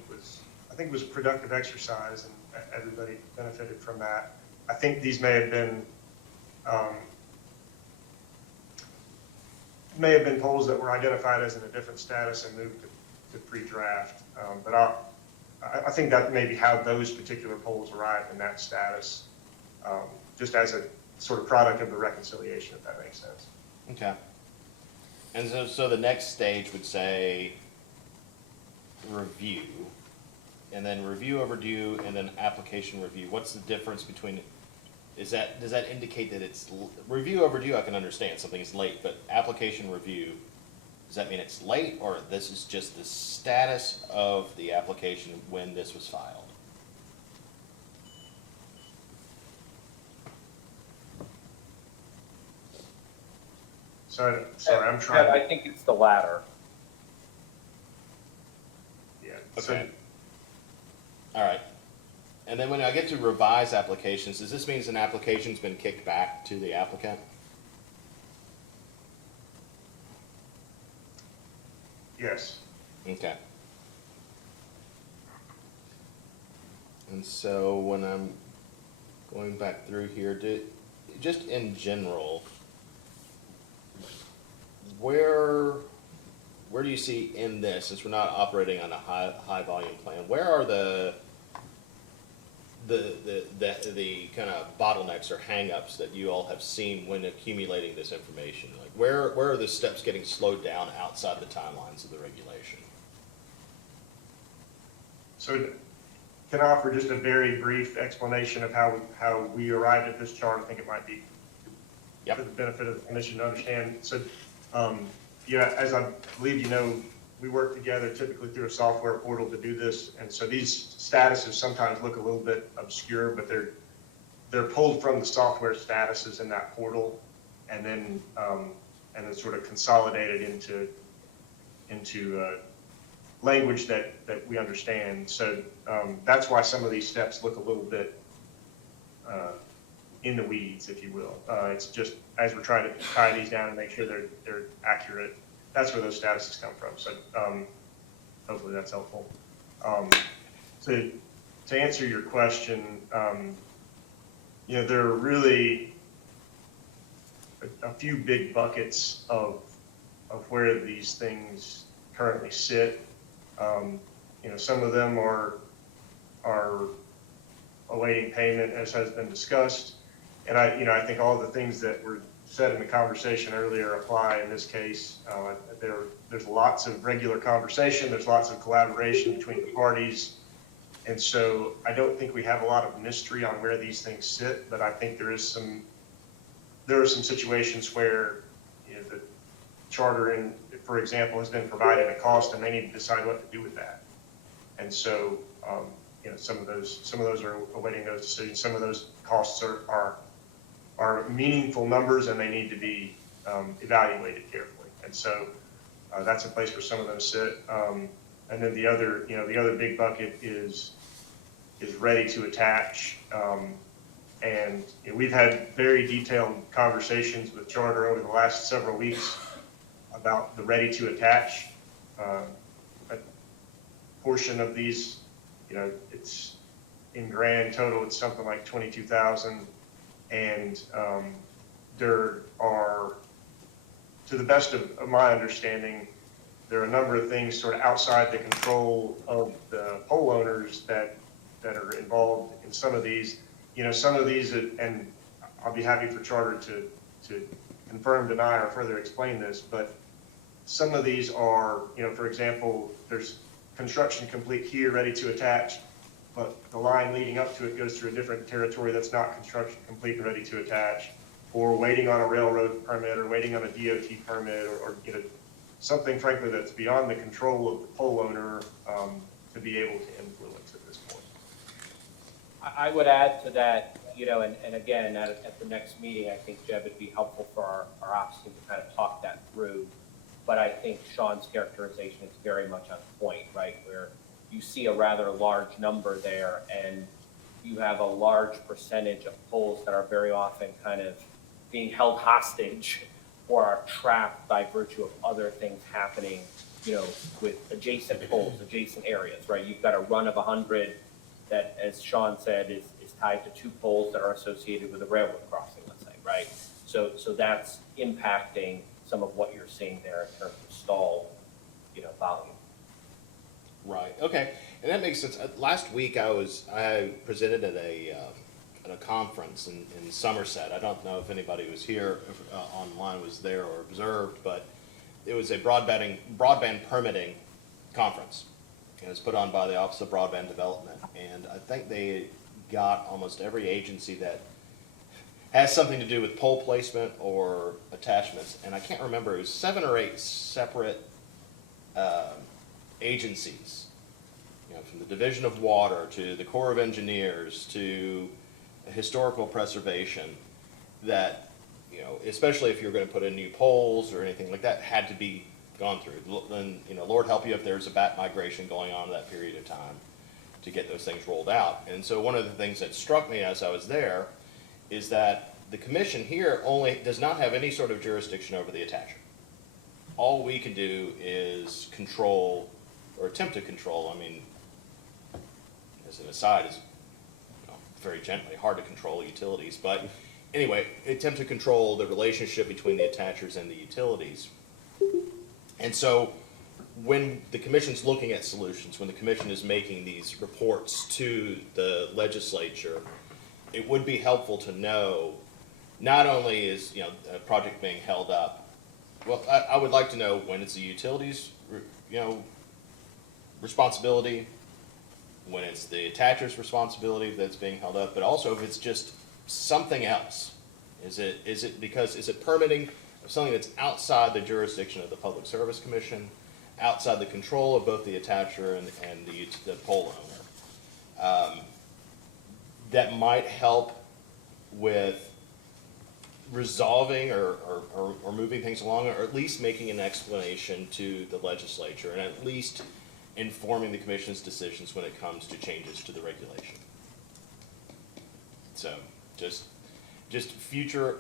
think was a productive exercise, and everybody benefited from that. I think these may have been polls that were identified as in a different status and moved to pre-draft, but I think that may be how those particular polls arrived in that status, just as a sort of product of the reconciliation, if that makes sense. Okay. And so the next stage would say review, and then review overdue, and then application review. What's the difference between? Does that indicate that it's review overdue? I can understand something is late, but application review, does that mean it's late, or this is just the status of the application when this was filed? Sorry, I'm trying. I think it's the latter. Yeah. Okay. All right. And then when I get to revise applications, does this mean an application's been kicked back to the applicant? Yes. Okay. And so when I'm going back through here, just in general, where where do you see in this, since we're not operating on a high volume plan, where are the kind of bottlenecks or hangups that you all have seen when accumulating this information? Like where are the steps getting slowed down outside the timelines of the regulation? So can I offer just a very brief explanation of how we arrived at this chart? I think it might be for the benefit of the commission to understand. So, yeah, as I believe you know, we work together typically through a software portal to do this. And so these statuses sometimes look a little bit obscure, but they're pulled from the software statuses in that portal and then sort of consolidated into language that we understand. So that's why some of these steps look a little bit in the weeds, if you will. It's just as we're trying to tie these down and make sure they're accurate. That's where those statuses come from. So hopefully that's helpful. To answer your question, there are really a few big buckets of where these things currently sit. Some of them are awaiting payment, as has been discussed. And I think all the things that were said in the conversation earlier apply in this case. There's lots of regular conversation. There's lots of collaboration between the parties. And so I don't think we have a lot of mystery on where these things sit, but I think there are some situations where the charter, for example, has been provided a cost and they need to decide what to do with that. And so some of those are awaiting those decisions. Some of those costs are meaningful numbers and they need to be evaluated carefully. And so that's a place where some of those sit. And then the other big bucket is ready to attach. And we've had very detailed conversations with Charter over the last several weeks about the ready to attach portion of these. It's in grand total, it's something like 22,000. And there are, to the best of my understanding, there are a number of things sort of outside the control of the pole owners that are involved in some of these. Some of these, and I'll be happy for Charter to confirm, deny, or further explain this, but some of these are, for example, there's construction complete here, ready to attach, but the line leading up to it goes through a different territory that's not construction complete and ready to attach, or waiting on a railroad permit, or waiting on a DOT permit, or something, frankly, that's beyond the control of the pole owner to be able to influence at this point. I would add to that, and again, at the next meeting, I think, Jeb, it'd be helpful for our ops team to kind of talk that through. But I think Sean's characterization is very much on point, right? Where you see a rather large number there and you have a large percentage of poles that are very often kind of being held hostage or are trapped by virtue of other things happening, with adjacent poles, adjacent areas, right? You've got a run of 100 that, as Sean said, is tied to 2 poles that are associated with a railroad crossing, let's say, right? So that's impacting some of what you're seeing there in terms of stalled, volume. Right. Okay. And that makes sense. Last week I presented at a conference in Somerset. I don't know if anybody was here online was there or observed, but it was a broadband permitting conference. It was put on by the Office of Broadband Development, and I think they got almost every agency that has something to do with pole placement or attachments, and I can't remember, it was 7 or 8 separate agencies, from the Division of Water to the Corps of Engineers to historical preservation, that, especially if you're going to put in new poles or anything like that, had to be gone through. Then, Lord help you if there's a bat migration going on in that period of time to get those things rolled out. And so one of the things that struck me as I was there is that the commission here does not have any sort of jurisdiction over the attacher. All we can do is control, or attempt to control, as an aside, is very gently hard to control utilities, but anyway, attempt to control the relationship between the attachers and the utilities. And so when the commission's looking at solutions, when the commission is making these reports to the legislature, it would be helpful to know, not only is, a project being held up, well, I would like to know when it's the utilities, responsibility, when it's the attacher's responsibility that's being held up, but also if it's just something else. Is it permitting of something that's outside the jurisdiction of the Public Service Commission, outside the control of both the attacher and the pole owner? That might help with resolving or moving things along, or at least making an explanation to the legislature, and at least informing the commission's decisions when it comes to changes to the regulation. So, just future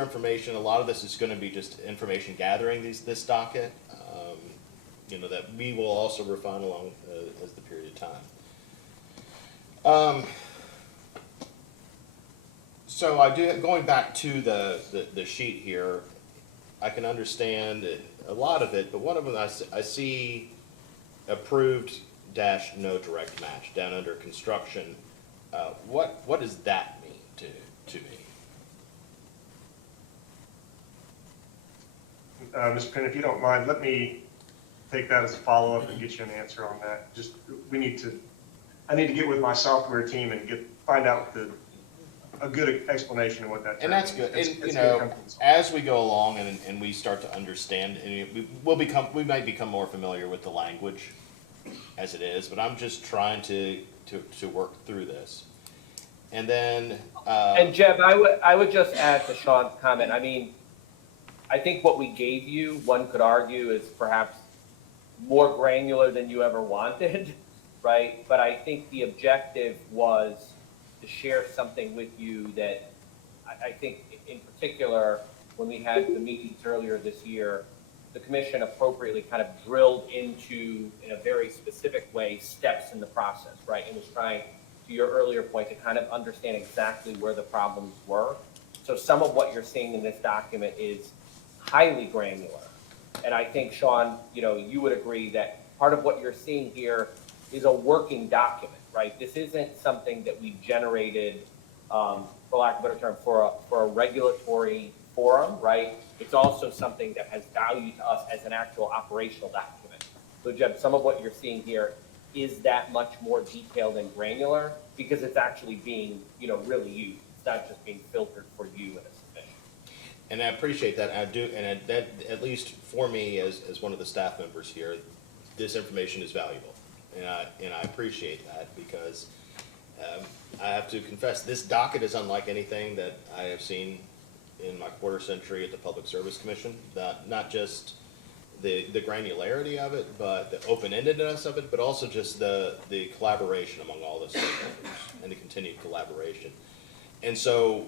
information. A lot of this is going to be just information gathering this docket, that we will also refine along as the period of time. So going back to the sheet here, I can understand a lot of it, but one of them I see approved dash no direct match down under construction. What does that mean to me? Mr. Penn, if you don't mind, let me take that as a follow-up and get you an answer on that. I need to get with my software team and find out a good explanation of what that term And that's means. good. And, It's gonna come from as we go along and we start to understand, and we might become more familiar with the language as it is, but I'm just trying to work through this. And then, And Jeb, I would just add to Sean's comment, I think what we gave you, one could argue, is perhaps more granular than you ever wanted, right? But I think the objective was to share something with you that I think in particular, when we had the meetings earlier this year, the commission appropriately kind of drilled into, in a very specific way, steps in the process, right? And was trying, to your earlier point, to kind of understand exactly where the problems were. So some of what you're seeing in this document is highly granular. And I think, Sean, you would agree that part of what you're seeing here is a working document, right? This isn't something that we generated, for lack of a better term, for a regulatory forum, right? It's also something that has value to us as an actual operational document. So, Jeb, some of what you're seeing here is that much more detailed and granular because it's actually being, really used. It's not just being filtered for you in a submission. and I appreciate that. I do, and that, at least for me as one of the staff members here, this information is valuable. And I appreciate that because I have to confess, this docket is unlike anything that I have seen in my quarter century at the Public Service Commission. Not just the granularity of it, but the open-endedness of it, but also just the collaboration among all the stakeholders and the continued collaboration. And so,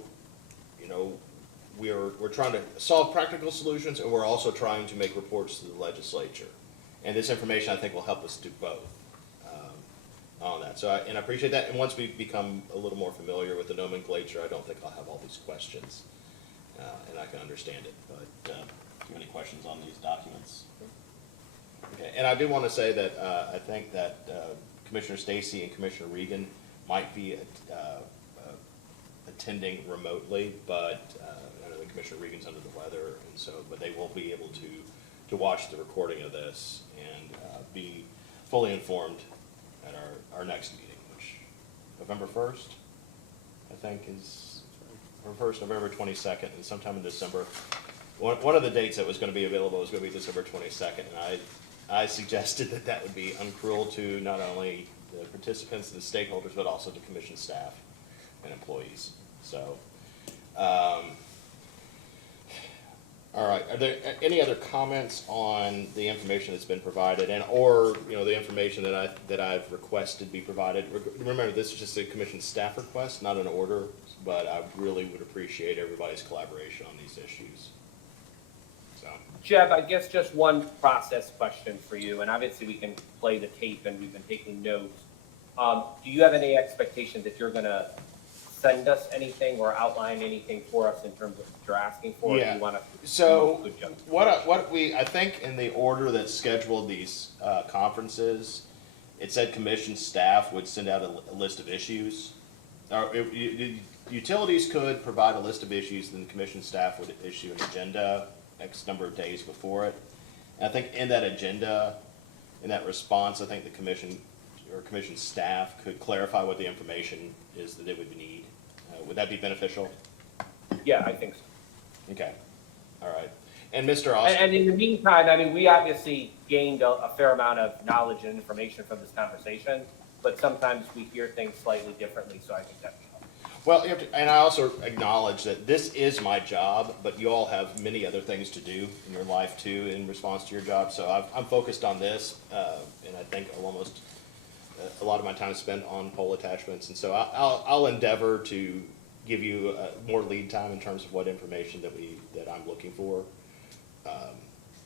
we're trying to solve practical solutions, and we're also trying to make reports to the legislature. And this information, I think, will help us do both on that. So, I appreciate that. And once we become a little more familiar with the nomenclature, I don't think I'll have all these questions, and I can understand it. But do you have any questions on these documents? Okay. And I do want to say that I think that Commissioner Stacy and Commissioner Regan might be attending remotely, but I know that Commissioner Regan's under the weather, and so, but they will be able to watch the recording of this and be fully informed at our next meeting, which November 1st, I think is November 1st, November 22nd, and sometime in December. One of the dates that was going to be available was going to be December 22nd, and I suggested that would be uncruel to not only the participants and the stakeholders, but also the commission staff and employees. So, all right. Are there any other comments on the information that's been provided, or the information that I've requested be provided? Remember, this is just a commission staff request, not an order, but I really would appreciate everybody's collaboration on these issues. So, Jeb, I guess just one process question for you, and obviously we can play the tape and we've been taking notes. Do you have any expectation that you're going to send us anything or outline anything for us in terms of what you're asking for? Or do Yeah. you want us to? So Good job. I think in the order that scheduled these conferences, it said commission staff would send out a list of issues. Utilities could provide a list of issues, then the commission staff would issue an agenda X number of days before it. And I think in that agenda, in that response, I think the commission or commission staff could clarify what the information is that they would need. Would that be beneficial? Yeah, I think so. Okay, all right. And Mr. Austin? And in the meantime, I mean, we obviously gained a fair amount of knowledge and information from this conversation, but sometimes we hear things slightly differently, so I think that would help. Well, and I also acknowledge that this is my job, but you all have many other things to do in your life too, in response to your job. So I'm focused on this, and I think almost a lot of my time is spent on pole attachments. And so I'll endeavor to give you more lead time in terms of what information that I'm looking for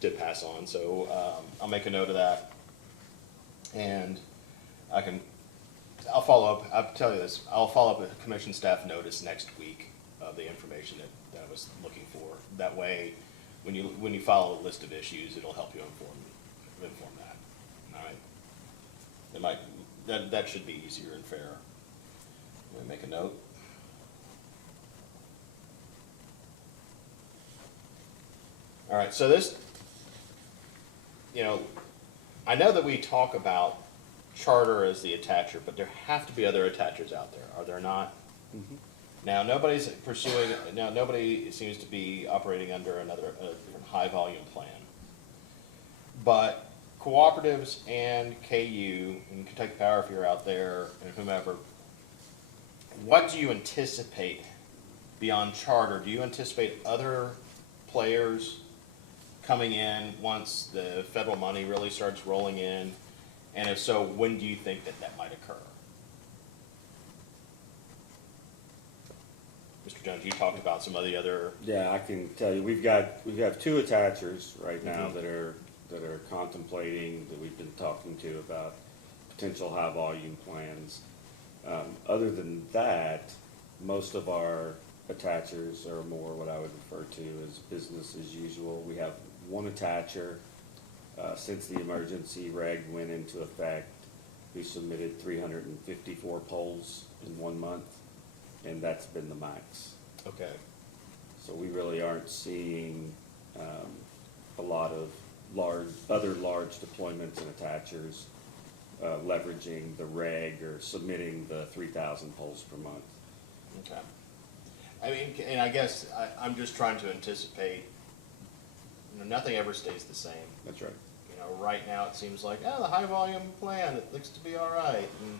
to pass on. So I'll make a note of that, and I'll follow up. I'll tell you this. I'll follow up with a commission staff notice next week of the information that I was looking for. That way, when you follow a list of issues, it'll help you inform that. All right. That should be easier and fairer. Let me make a note. All right. So this, I know that we talk about charter as the attacher, but there have to be other attachers out there, are there not? Mm-hmm. Now, nobody seems to be operating under a different high volume plan. But cooperatives and KU and Kentucky Power, if you're out there, and whomever, what do you anticipate beyond charter? Do you anticipate other players coming in once the federal money really starts rolling in? And if so, when do you think that might occur? Mr. Jones, you talked about some of the other. Yeah, I can tell you, we have two attachers right now that are contemplating, that we've been talking to about potential high volume plans. Other than that, most of our attachers are more what I would refer to as business as usual. We have one attacher. Since the emergency reg went into effect, we submitted 354 polls in 1 month, and that's been the max. Okay. So we really aren't seeing a lot of other large deployments and attachers leveraging the reg or submitting the 3,000 polls per month. Okay. I mean, and I guess I'm just trying to anticipate, nothing ever stays the same. That's right. Right now it seems like, the high volume plan, it looks to be all right. And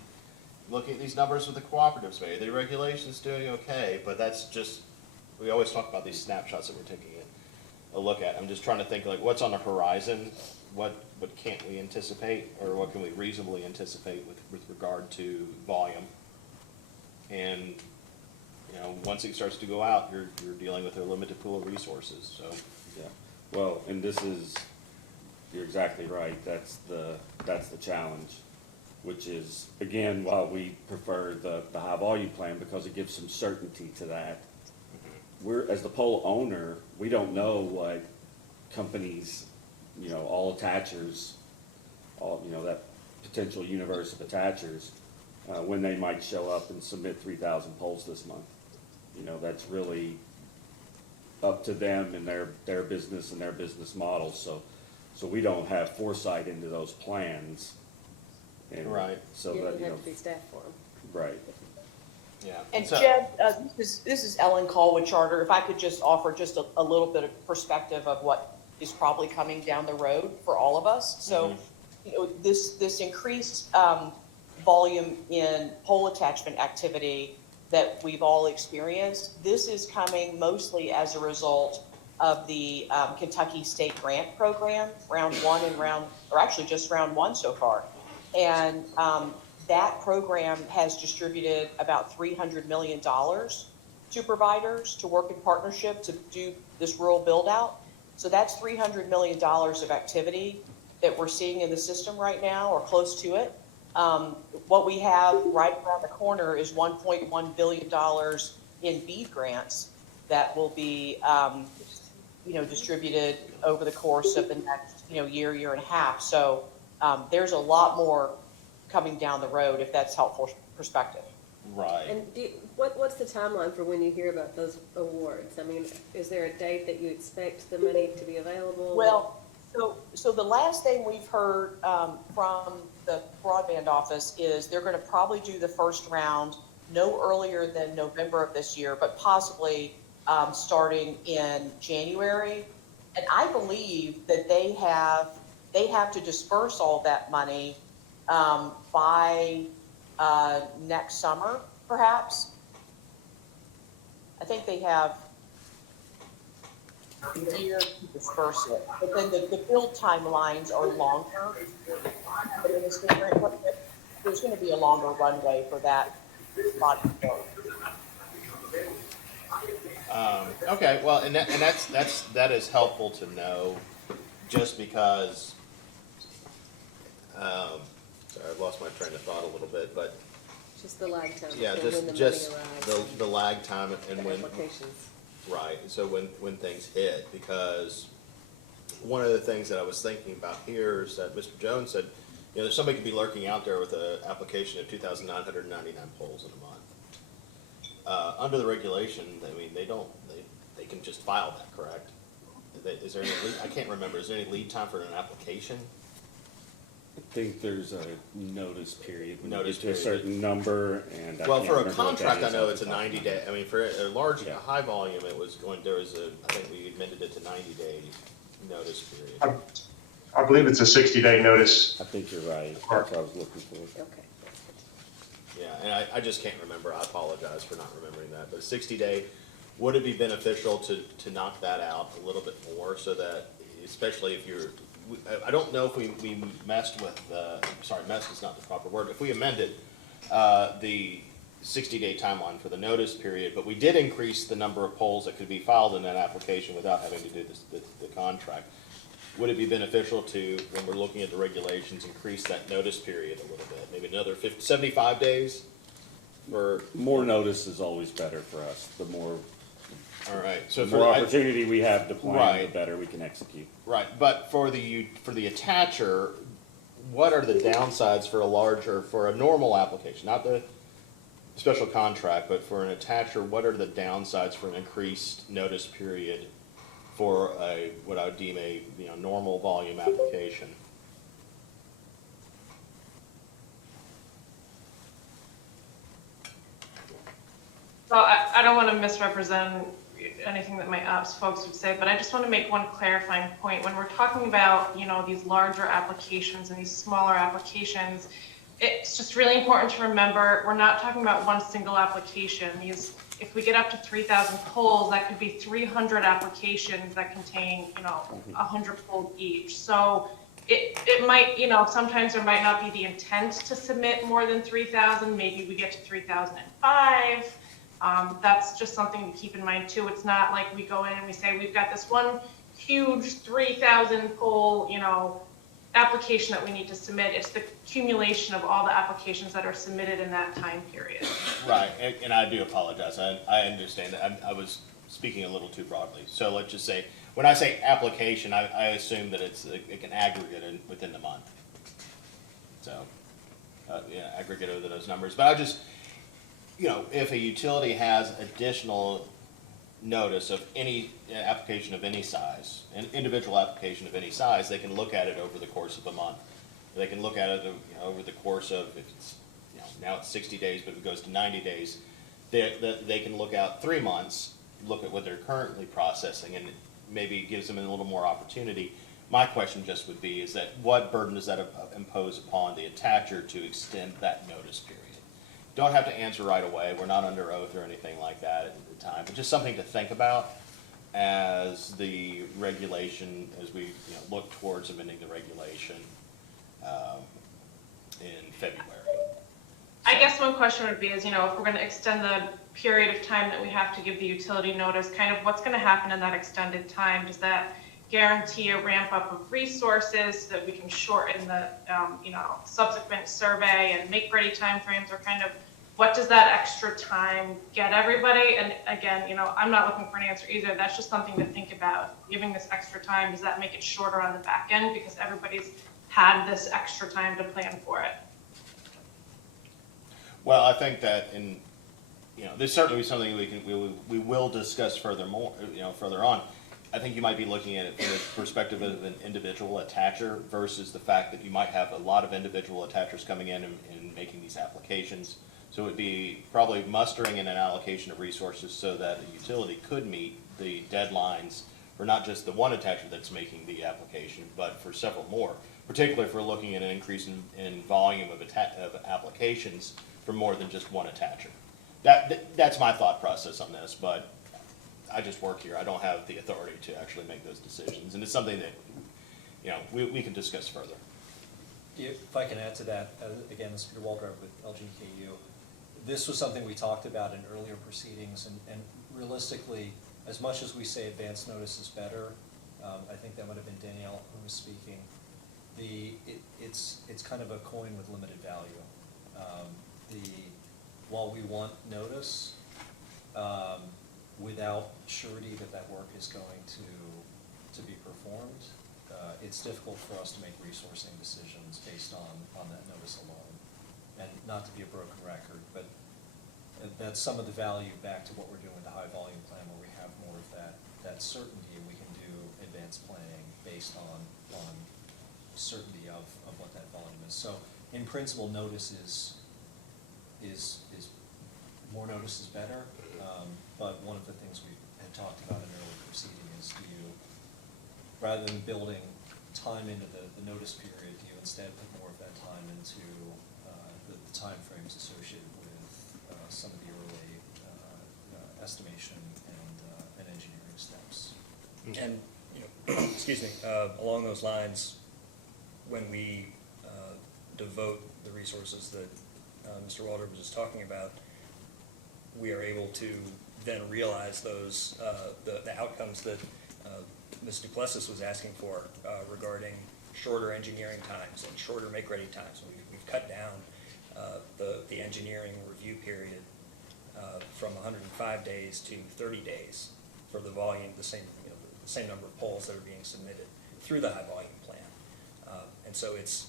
looking at these numbers with the cooperatives, maybe the regulation's doing okay, but that's just, we always talk about these snapshots that we're taking a look at. I'm just trying to think like what's on the horizon, what can't we anticipate, or what can we reasonably anticipate with regard to volume. And, once it starts to go out, you're dealing with a limited pool of resources, so. Yeah. Well, and you're exactly right. That's the challenge, which is, again, while we prefer the high volume plan because it gives some certainty to that, as the pole owner, we don't know what companies, all attachers, that potential universe of attachers, when they might show up and submit 3,000 polls this month. That's really up to them and their business and their business models. So we don't have foresight into those plans. And Right. So You that, don't have to be staffed for them. right. Yeah. And So- Jed, this is Ellen Call with Charter. If I could just offer just a little bit of perspective of what is probably coming down the road for all of us. So, this increased volume in pole attachment activity that we've all experienced, this is coming mostly as a result of the Kentucky State Grant Program, round one or actually just round one so far. And that program has distributed about $300 million to providers to work in partnership to do this rural build out. So that's $300 million of activity that we're seeing in the system right now or close to it. What we have right around the corner is $1.1 billion in BEAD grants that will be, distributed over the course of the next, year and a half. So there's a lot more coming down the road, if that's helpful perspective. Right. And what's the timeline for when you hear about those awards? I mean, is there a date that you expect the money to be available? Well, so the last thing we've heard from the broadband office is they're going to probably do the first round no earlier than November of this year, but possibly starting in January. And I believe that they have to disperse all that money by next summer, perhaps. I think they have a year to disperse it, but then the build timelines are longer. But there's going to be a longer runway for that body of work. Okay, well, and that is helpful to know, just because, sorry, I've lost my train of thought a little bit, but Just the lag time. yeah, between when the just money arrives, the lag time and the when, applications. right, so when things hit, because one of the things that I was thinking about here is that Mr. Jones said, somebody could be lurking out there with an application of 2,999 polls in a month. Under the regulation, I mean, they can just file that, correct? Is there any I can't remember, is there any lead time for an application? I think there's a notice period. When Notice you get to a period. certain number, and I Well, can't for a remember what that contract, I is know off it's a the top of my 90-day, head. I mean, for a Yeah. high volume, I think we amended it to 90-day notice period. I believe it's a 60-day notice. I think you're right. That's what I was looking for. Okay. Yeah, and I just can't remember, I apologize for not remembering that, but 60-day, would it be beneficial to knock that out a little bit more, so that, especially if I don't know if we messed with, sorry, messed is not the proper word, if we amended the 60-day timeline for the notice period, but we did increase the number of polls that could be filed in that application without having to do the contract. Would it be beneficial to, when we're looking at the regulations, increase that notice period a little bit, maybe another 75 days? Or, More notice is always better for us. The more all right, so the for, more opportunity we have to plan, the Right. better we can execute. right, but for the attacher, what are the downsides for a normal application, not the special contract, but for an attacher, what are the downsides for an increased notice period for what I would deem a normal volume application? So I don't want to misrepresent anything that my ops folks would say, but I just want to make one clarifying point. When we're talking about, these larger applications and these smaller applications, it's just really important to remember, we're not talking about one single application. If we get up to 3,000 polls, that could be 300 applications that contain, 100 polls each. So it might, sometimes there might not be the intent to submit more than 3,000. Maybe we get to 3,005. That's just something to keep in mind too. It's not like we go in and we say, we've got this one huge 3,000 poll, application that we need to submit. It's the accumulation of all the applications that are submitted in that time period. Right, and I do apologize, I understand that, I was speaking a little too broadly. So let's just say, when I say application, I assume that it's like an aggregate within the month. So, aggregate of those numbers, but I just, if a utility has additional notice of any application of any size, an individual application of any size, they can look at it over the course of a month. They can look at it, over the course of, if it's, now it's 60 days, but if it goes to 90 days, they can look out 3 months, look at what they're currently processing, and maybe it gives them a little more opportunity. My question just would be, is that what burden does that impose upon the attacher to extend that notice period? Don't have to answer right away. We're not under oath or anything like that at the time, but just something to think about as the regulation, as we look towards amending the regulation in February. I guess one question would be is, if we're going to extend the period of time that we have to give the utility notice, kind of what's going to happen in that extended time? Does that guarantee a ramp up of resources so that we can shorten the, subsequent survey and make ready timeframes, or kind of what does that extra time get everybody? And again, I'm not looking for an answer either. That's just something to think about. Giving this extra time, does that make it shorter on the back end because everybody's had this extra time to plan for it? Well, I think that this certainly be something we will discuss further on. I think you might be looking at it from the perspective of an individual attacher versus the fact that you might have a lot of individual attachers coming in and making these applications. So it would be probably mustering in an allocation of resources so that the utility could meet the deadlines for not just the one attacher that's making the application, but for several more, particularly if we're looking at an increase in volume of applications for more than just one attacher. That's my thought process on this, but I just work here. I don't have the authority to actually make those decisions, and it's something that we can discuss further. If I can add to that, again, this is Peter Waldrop with LGKU. This was something we talked about in earlier proceedings, and realistically, as much as we say advance notice is better, I think that would have been Danielle who was speaking. It's kind of a coin with limited value. While we want notice, without surety that work is going to be performed, it's difficult for us to make resourcing decisions based on that notice alone. And not to be a broken record, but that's some of the value back to what we're doing with the high volume plan, where we have more of that certainty, and we can do advanced planning based on certainty of what that volume is. So in principle, notice is more notice is better, but one of the things we had talked about in earlier proceeding is, rather than building time into the notice period, do you instead put more of that time into the timeframes associated with some of the early estimation and engineering steps? And, excuse me, along those lines, when we devote the resources that Mr. Walter was just talking about, we are able to then realize those, the outcomes that Ms. Duplessis was asking for regarding shorter engineering times and shorter make-ready times. We've cut down the engineering review period from 105 days to 30 days for the volume, the same number of polls that are being submitted through the high volume plan. And so it's,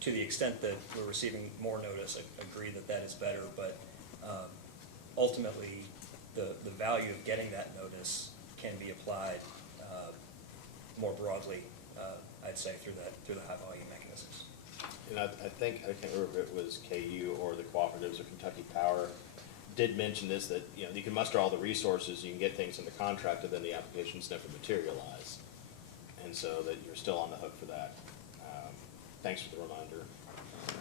to the extent that we're receiving more notice, I agree that is better, but ultimately the value of getting that notice can be applied more broadly, I'd say, through the high volume mechanisms. And I can't remember if it was KU or the cooperatives or Kentucky Power did mention this, that you can muster all the resources, you can get things in the contract, and then the applications never materialize, and so that you're still on the hook for that. Thanks for the reminder.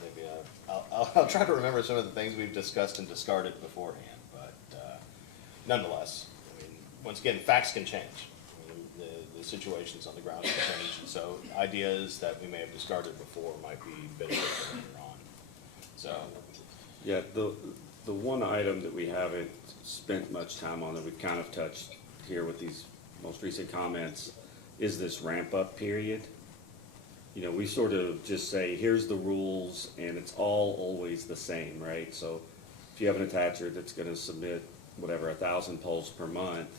Maybe I'll try to remember some of the things we've discussed and discarded beforehand, but nonetheless, I mean, once again, facts can change. I mean, the situations on the ground can change, and so ideas that we may have discarded before might be beneficial later on. So, Yeah, the one item that we haven't spent much time on that we've kind of touched here with these most recent comments is this ramp-up period. We sort of just say, here's the rules, and it's all always the same, right? So if you have an attacher that's gonna submit, 1,000 polls per month,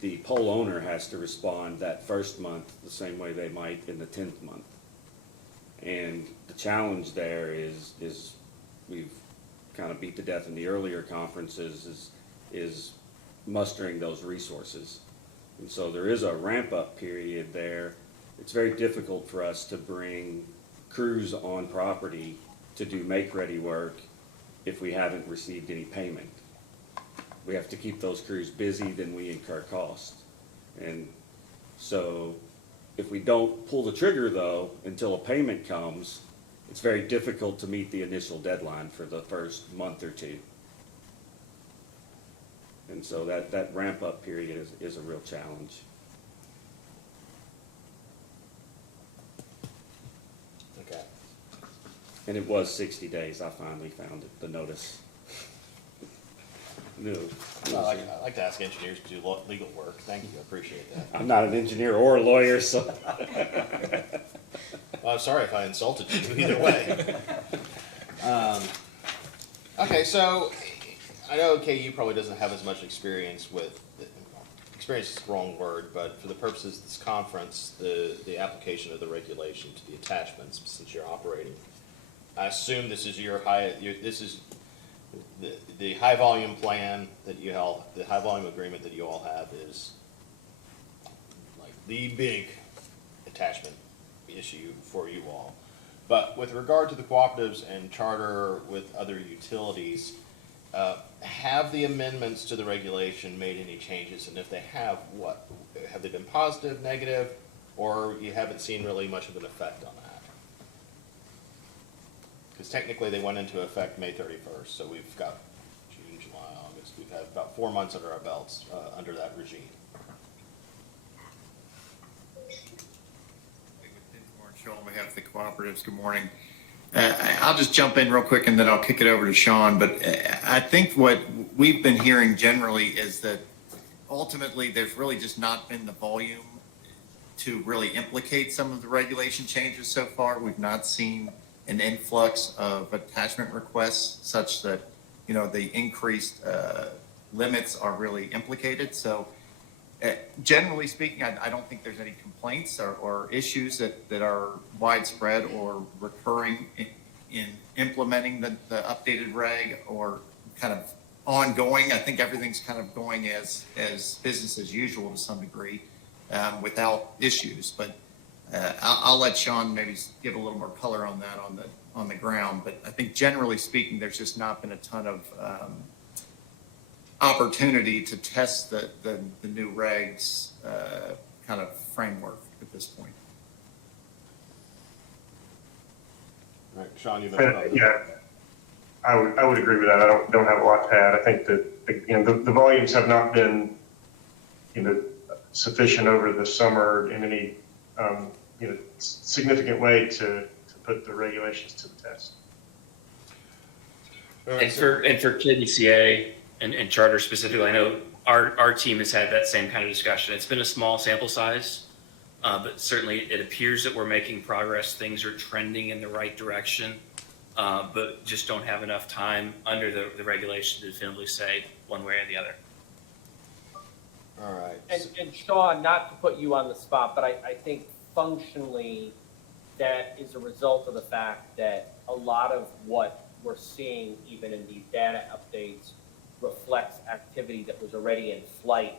the poll owner has to respond that first month the same way they might in the 10th month. And the challenge there is we've kind of beat to death in the earlier conferences is mustering those resources. And so there is a ramp-up period there. It's very difficult for us to bring crews on property to do make-ready work if we haven't received any payment. We have to keep those crews busy, then we incur costs. And so if we don't pull the trigger, though, until a payment comes, it's very difficult to meet the initial deadline for the first month or two. And so that ramp-up period is a real challenge. okay. And it was 60 days, I finally found it, the notice. No. I like to ask engineers to do legal work. Thank you, I appreciate that. I'm not an engineer or a lawyer, so. Well, I'm sorry if I insulted you either way. Okay, so I know KU probably doesn't have as much experience with, experience is the wrong word, but for the purposes of this conference, the application of the regulation to the attachments, since you're operating, I assume this is this is the high volume plan that you all, the high volume agreement that you all have is like the big attachment issue for you all. But with regard to the cooperatives and charter with other utilities, have the amendments to the regulation made any changes? And if they have, what? Have they been positive, negative, or you haven't seen really much of an effect on that? Because technically they went into effect May 31st, so we've got June, July, August. We've had about 4 months under our belts under that regime. On behalf of the cooperatives, good morning. I'll just jump in real quick and then I'll kick it over to Sean. But I think what we've been hearing generally is that ultimately there's really just not been the volume to really implicate some of the regulation changes so far. We've not seen an influx of attachment requests such that, you know, the increased limits are really implicated. So generally speaking, I don't think there's any complaints or issues that are widespread or recurring in implementing the updated reg or kind of ongoing. I think everything's kind of going as business as usual to some degree without issues. But I'll let Sean maybe give a little more color on that on the ground. But I think generally speaking, there's just not been a ton of opportunity to test the new regs kind of framework at this point. All right, Sean, you've been Yeah, I would agree with that. I don't have a lot to add. I think that, again, the volumes have not been, you know, sufficient over the summer in any, you know, significant way to put the regulations to the test. And for KDCA and charter specifically, I know our team has had that same kind of discussion. It's been a small sample size, but certainly it appears that we're making progress. Things are trending in the right direction, but just don't have enough time under the regulation to definitively say one way or the other. All right. And Sean, not to put you on the spot, but I think functionally that is a result of the fact that a lot of what we're seeing even in these data updates reflects activity that was already in flight,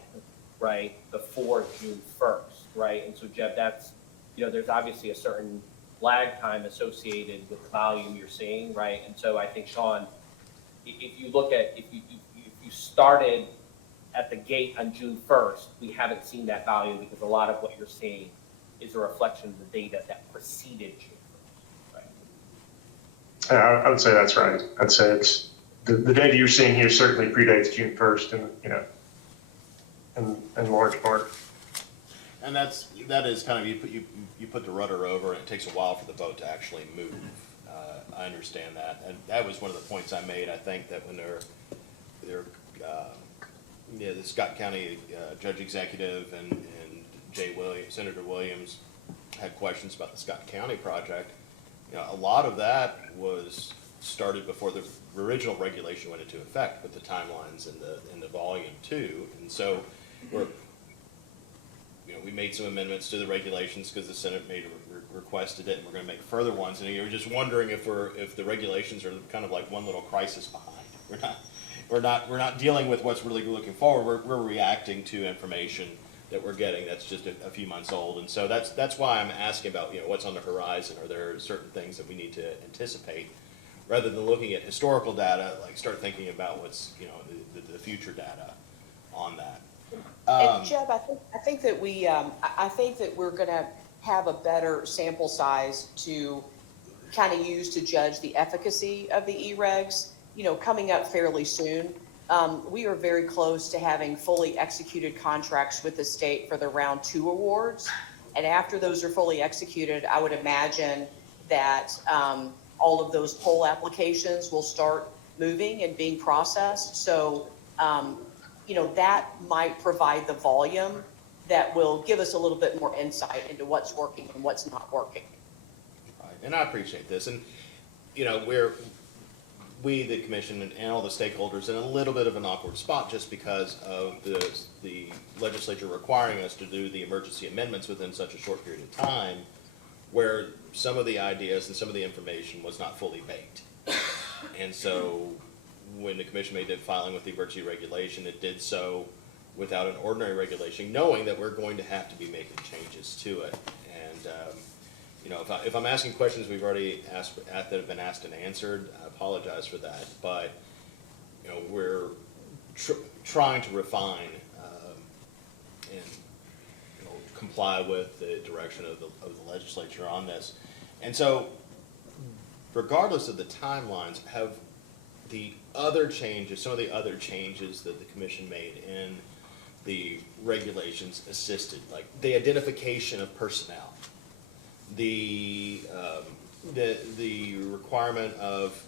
right, before June 1st, right? And so, Jeb, that's, you know, there's obviously a certain lag time associated with the volume you're seeing, right? And so I think, Sean, if you look at, if you started at the gate on June 1st, we haven't seen that volume because a lot of what you're seeing is a reflection of the data that preceded June 1st, right? I would say that's right. I'd say it's, the data you're seeing here certainly predates June 1st, and you know, in large part. And that is kind of, you put the rudder over, and it takes a while for the boat to actually move. I understand that, and that was one of the points I made. I think that when the Scott County Judge Executive and Senator Williams had questions about the Scott County project. You know, a lot of that was started before the original regulation went into effect, with the timelines and the volume too. And so we made some amendments to the regulations because the Senate requested it, and we're going to make further ones. And you're just wondering if the regulations are kind of like one little crisis behind. We're not dealing with what's really looking forward. We're reacting to information that we're getting that's just a few months old. And so that's why I'm asking about, you know, what's on the horizon. Are there certain things that we need to anticipate? Rather than looking at historical data, like start thinking about what's, you know, the future data on that. And Jeb, I think that we're going to have a better sample size to kind of use to judge the efficacy of the e-regs, you know, coming up fairly soon. We are very close to having fully executed contracts with the state for the round 2 awards. And after those are fully executed, I would imagine that all of those poll applications will start moving and being processed. So that might provide the volume that will give us a little bit more insight into what's working and what's not working. Right, and I appreciate this, and, we, the commission, and all the stakeholders, in a little bit of an awkward spot just because of the legislature requiring us to do the emergency amendments within such a short period of time, where some of the ideas and some of the information was not fully baked. And so, when the commission made the filing with the emergency regulation, it did so without an ordinary regulation, knowing that we're going to have to be making changes to it. And, if I'm asking questions we've already asked, that have been asked and answered, I apologize for that. But, we're trying to refine and comply with the direction of the legislature on this. And so, regardless of the timelines, have the other changes, some of the other changes that the commission made in the regulations assisted, like the identification of personnel, the requirement of,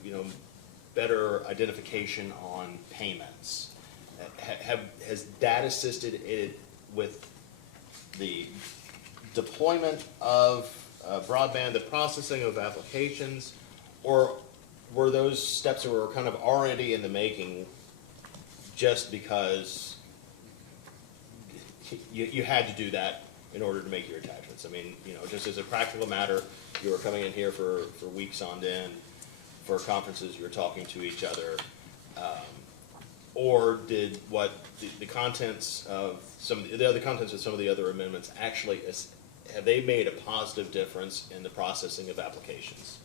better identification on payments. Has that assisted it with the deployment of broadband, the processing of applications, or were those steps that were kind of already in the making just because you had to do that in order to make your attachments? I mean, just as a practical matter, you were coming in here for weeks on end, for conferences, you were talking to each other, or did the contents of some of the other amendments actually, have they made a positive difference in the processing of applications?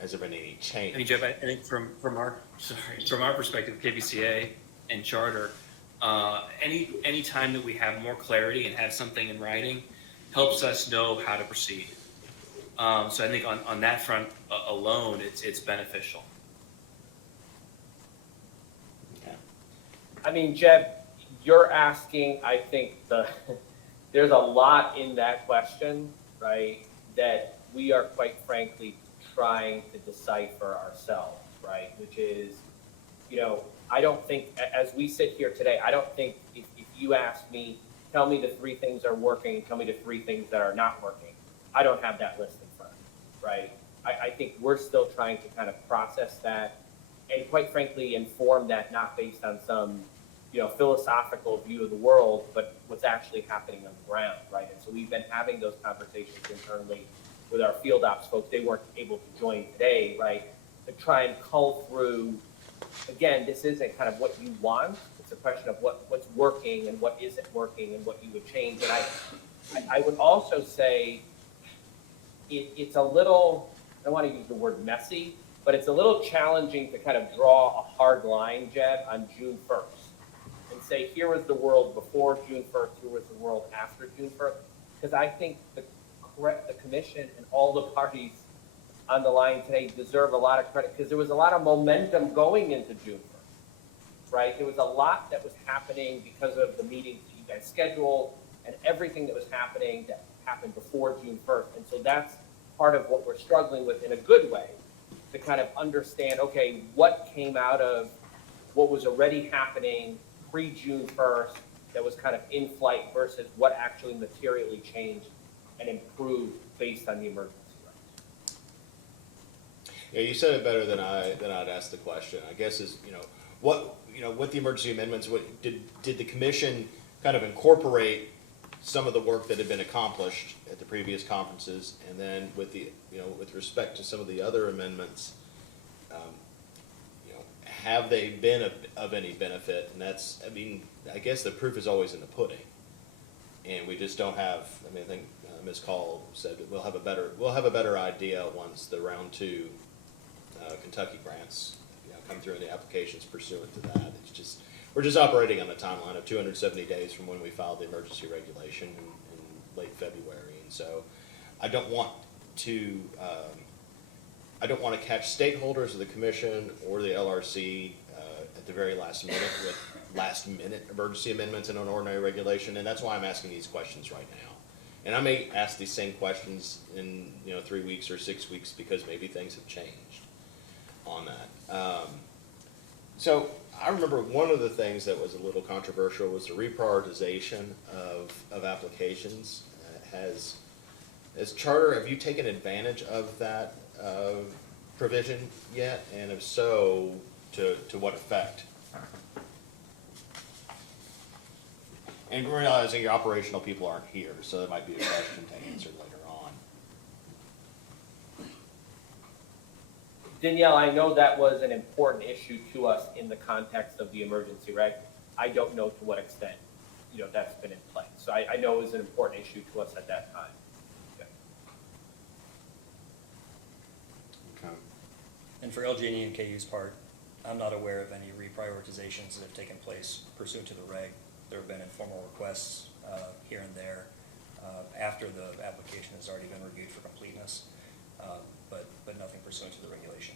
Has there been any change? I mean, Jeff, I think from our perspective, KBCA and charter, any time that we have more clarity and have something in writing helps us know how to proceed. So I think on that front alone, it's beneficial. Okay. I mean, Jeb, you're asking, I think there's a lot in that question, right, that we are quite frankly trying to decipher ourselves, right? Which is, I don't think, as we sit here today, I don't think if you ask me, tell me the 3 things are working, tell me the 3 things that are not working, I don't have that list in front of me, right? I think we're still trying to kind of process that and quite frankly inform that not based on some, philosophical view of the world, but what's actually happening on the ground, right? And so we've been having those conversations internally with our field ops folks. They weren't able to join today, right? To try and cull through, again, this isn't kind of what you want. It's a question of what's working and what isn't working and what you would change. And I would also say it's a little, I don't want to use the word messy, but it's a little challenging to kind of draw a hard line, Jeb, on June 1st and say, here was the world before June 1st, here was the world after June 1st. Because I think the commission and all the parties on the line today deserve a lot of credit because there was a lot of momentum going into June 1st, right? There was a lot that was happening because of the meetings that you guys scheduled and everything that was happening that happened before June 1st. And so that's part of what we're struggling with in a good way, to kind of understand, okay, what came out of what was already happening pre-June 1st that was kind of in flight versus what actually materially changed and improved based on the emergency. Yeah, you said it better than I'd asked the question. I guess is, with the emergency amendments, what did the commission kind of incorporate some of the work that had been accomplished at the previous conferences, and then with with respect to some of the other amendments, have they been of any benefit? And that's, I guess the proof is always in the pudding, and we just don't have. I think Ms. Call said that we'll have a better idea once the round 2 Kentucky grants come through and the applications pursuant to that. We're just operating on a timeline of 270 days from when we filed the emergency regulation in late February, and so I don't want to catch stakeholders of the commission or the LRC at the very last minute with last-minute emergency amendments in an ordinary regulation, and that's why I'm asking these questions right now. And I may ask these same questions in, 3 weeks or 6 weeks because maybe things have changed on that. So I remember one of the things that was a little controversial was the reprioritization of applications. As Charter, have you taken advantage of that provision yet? And if so, to what effect? And realizing your operational people aren't here, so that might be a question to answer later on. Danielle, I know that was an important issue to us in the context of the emergency reg. I don't know to what extent, that's been in play. So I know it was an important issue to us at that time. Yeah. Okay. And for LG&E and KU's part, I'm not aware of any reprioritizations that have taken place pursuant to the reg. There have been informal requests here and there after the application has already been reviewed for completeness, but nothing pursuant to the regulation.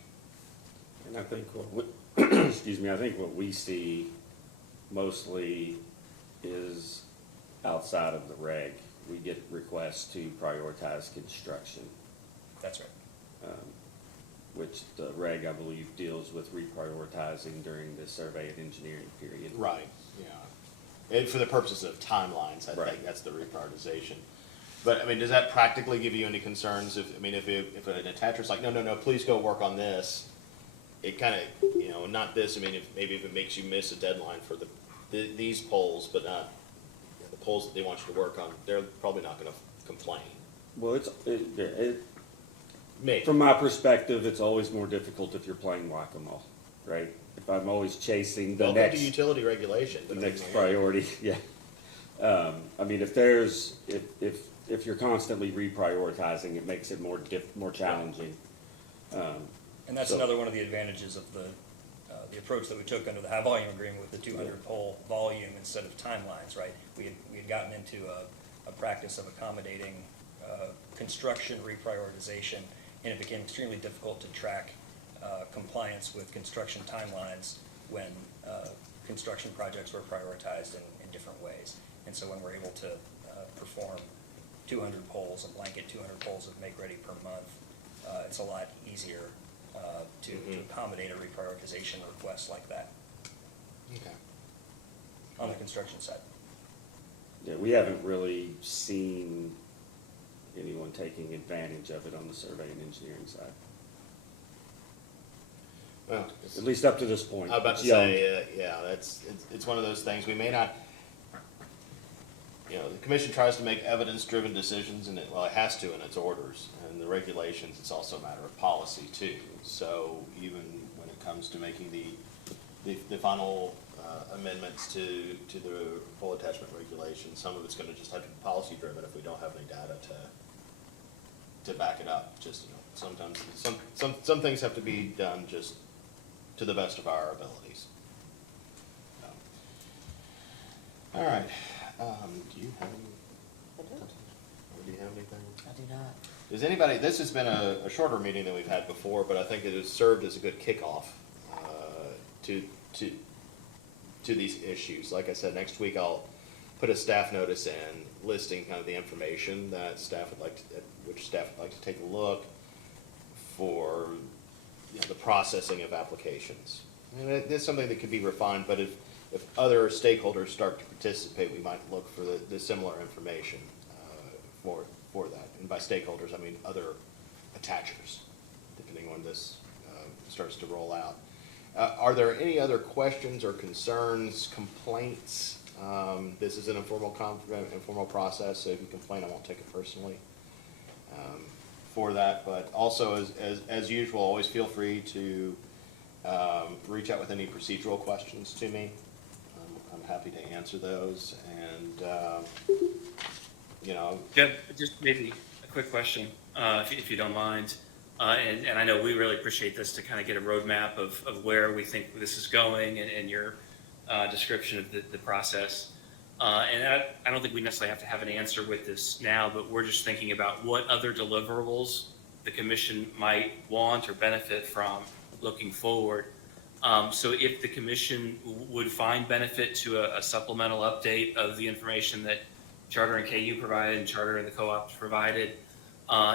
And I think excuse me, I think what we see mostly is outside of the reg. We get requests to prioritize construction, That's right. which the reg, I believe, deals with reprioritizing during the survey and engineering period. Right, yeah. And for the purposes of timelines, I Right. think that's the reprioritization. But, I mean, does that practically give you any concerns? If an attacher's like, no, please go work on this, it kind of, not this, maybe if it makes you miss a deadline for these polls, but not the polls that they want you to work on, they're probably not gonna complain. Well, Maybe. from my perspective, it's always more difficult if you're playing whack-a-mole, right? If I'm always chasing the Welcome next. to utility regulation. The but next I mean, priority, yeah. If you're constantly reprioritizing, it makes it more challenging. And that's So- another one of the advantages of the approach that we took under the high volume agreement with the 200 pole volume instead of timelines, right? We had gotten into a practice of accommodating construction reprioritization, and it became extremely difficult to track compliance with construction timelines when construction projects were prioritized in different ways. And so when we're able to perform 200 polls, a blanket 200 polls of make-ready per month, it's a lot easier to accommodate a reprioritization request like that Okay. on the construction side. Yeah, we haven't really seen anyone taking advantage of it on the survey and engineering side, Well, at least up to this point. I was about It's to young. say, it's one of those things, we may not, the commission tries to make evidence-driven decisions, and it has to in its orders, and the regulations, it's also a matter of policy too. So even when it comes to making the final amendments to the full attachment regulation, some of it's gonna just have to be policy-driven if we don't have any data to back it up. Just, sometimes, some things have to be done just to the best of our abilities. All right, do you have any? Or do you have anything? I do not. Does anybody, this has been a shorter meeting than we've had before, but I think it has served as a good kickoff to these issues. Like I said, next week I'll put a staff notice in listing kind of the information that staff would like to, at which staff would like to take a look for the processing of applications. And it's something that could be refined, but if other stakeholders start to participate, we might look for the similar information for that. And by stakeholders, I mean other attachers, depending on this starts to roll out. Are there any other questions or concerns, complaints? This is an informal process, so if you complain, I won't take it personally for that. But also, as usual, always feel free to reach out with any procedural questions to me. I'm happy to answer those, and Deb, just maybe a quick question, if you don't mind. And I know we really appreciate this to kind of get a roadmap of where we think this is going and your description of the process. And I don't think we necessarily have to have an answer with this now, but we're just thinking about what other deliverables the commission might want or benefit from looking forward. So if the commission would find benefit to a supplemental update of the information that Charter and KU provided and Charter and the co-ops provided.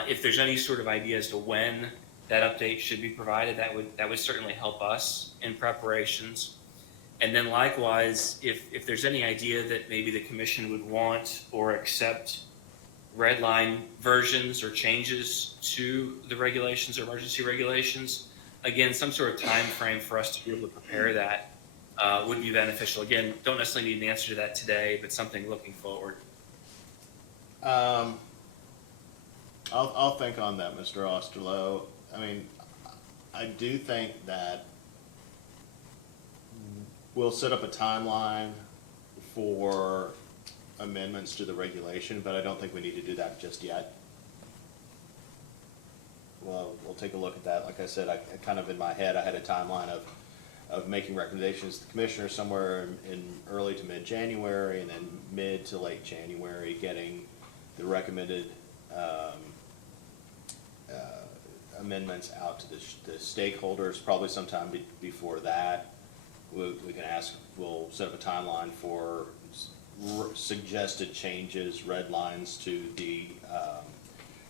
If there's any sort of idea as to when that update should be provided, that would certainly help us in preparations. And then likewise, if there's any idea that maybe the commission would want or accept red line versions or changes to the regulations or emergency regulations, again, some sort of time frame for us to be able to prepare that would be beneficial. Again, don't necessarily need an answer to that today, but something looking forward. I'll think on that, Mr. Osterloh. I mean, I do think that we'll set up a timeline for amendments to the regulation, but I don't think we need to do that just yet. Well, we'll take a look at that. Like I said, I kind of in my head, I had a timeline of making recommendations to the commissioner somewhere in early to mid-January, and then mid to late January, getting the recommended amendments out to the stakeholders, probably sometime before that. We can ask, we'll set up a timeline for suggested changes, red lines to the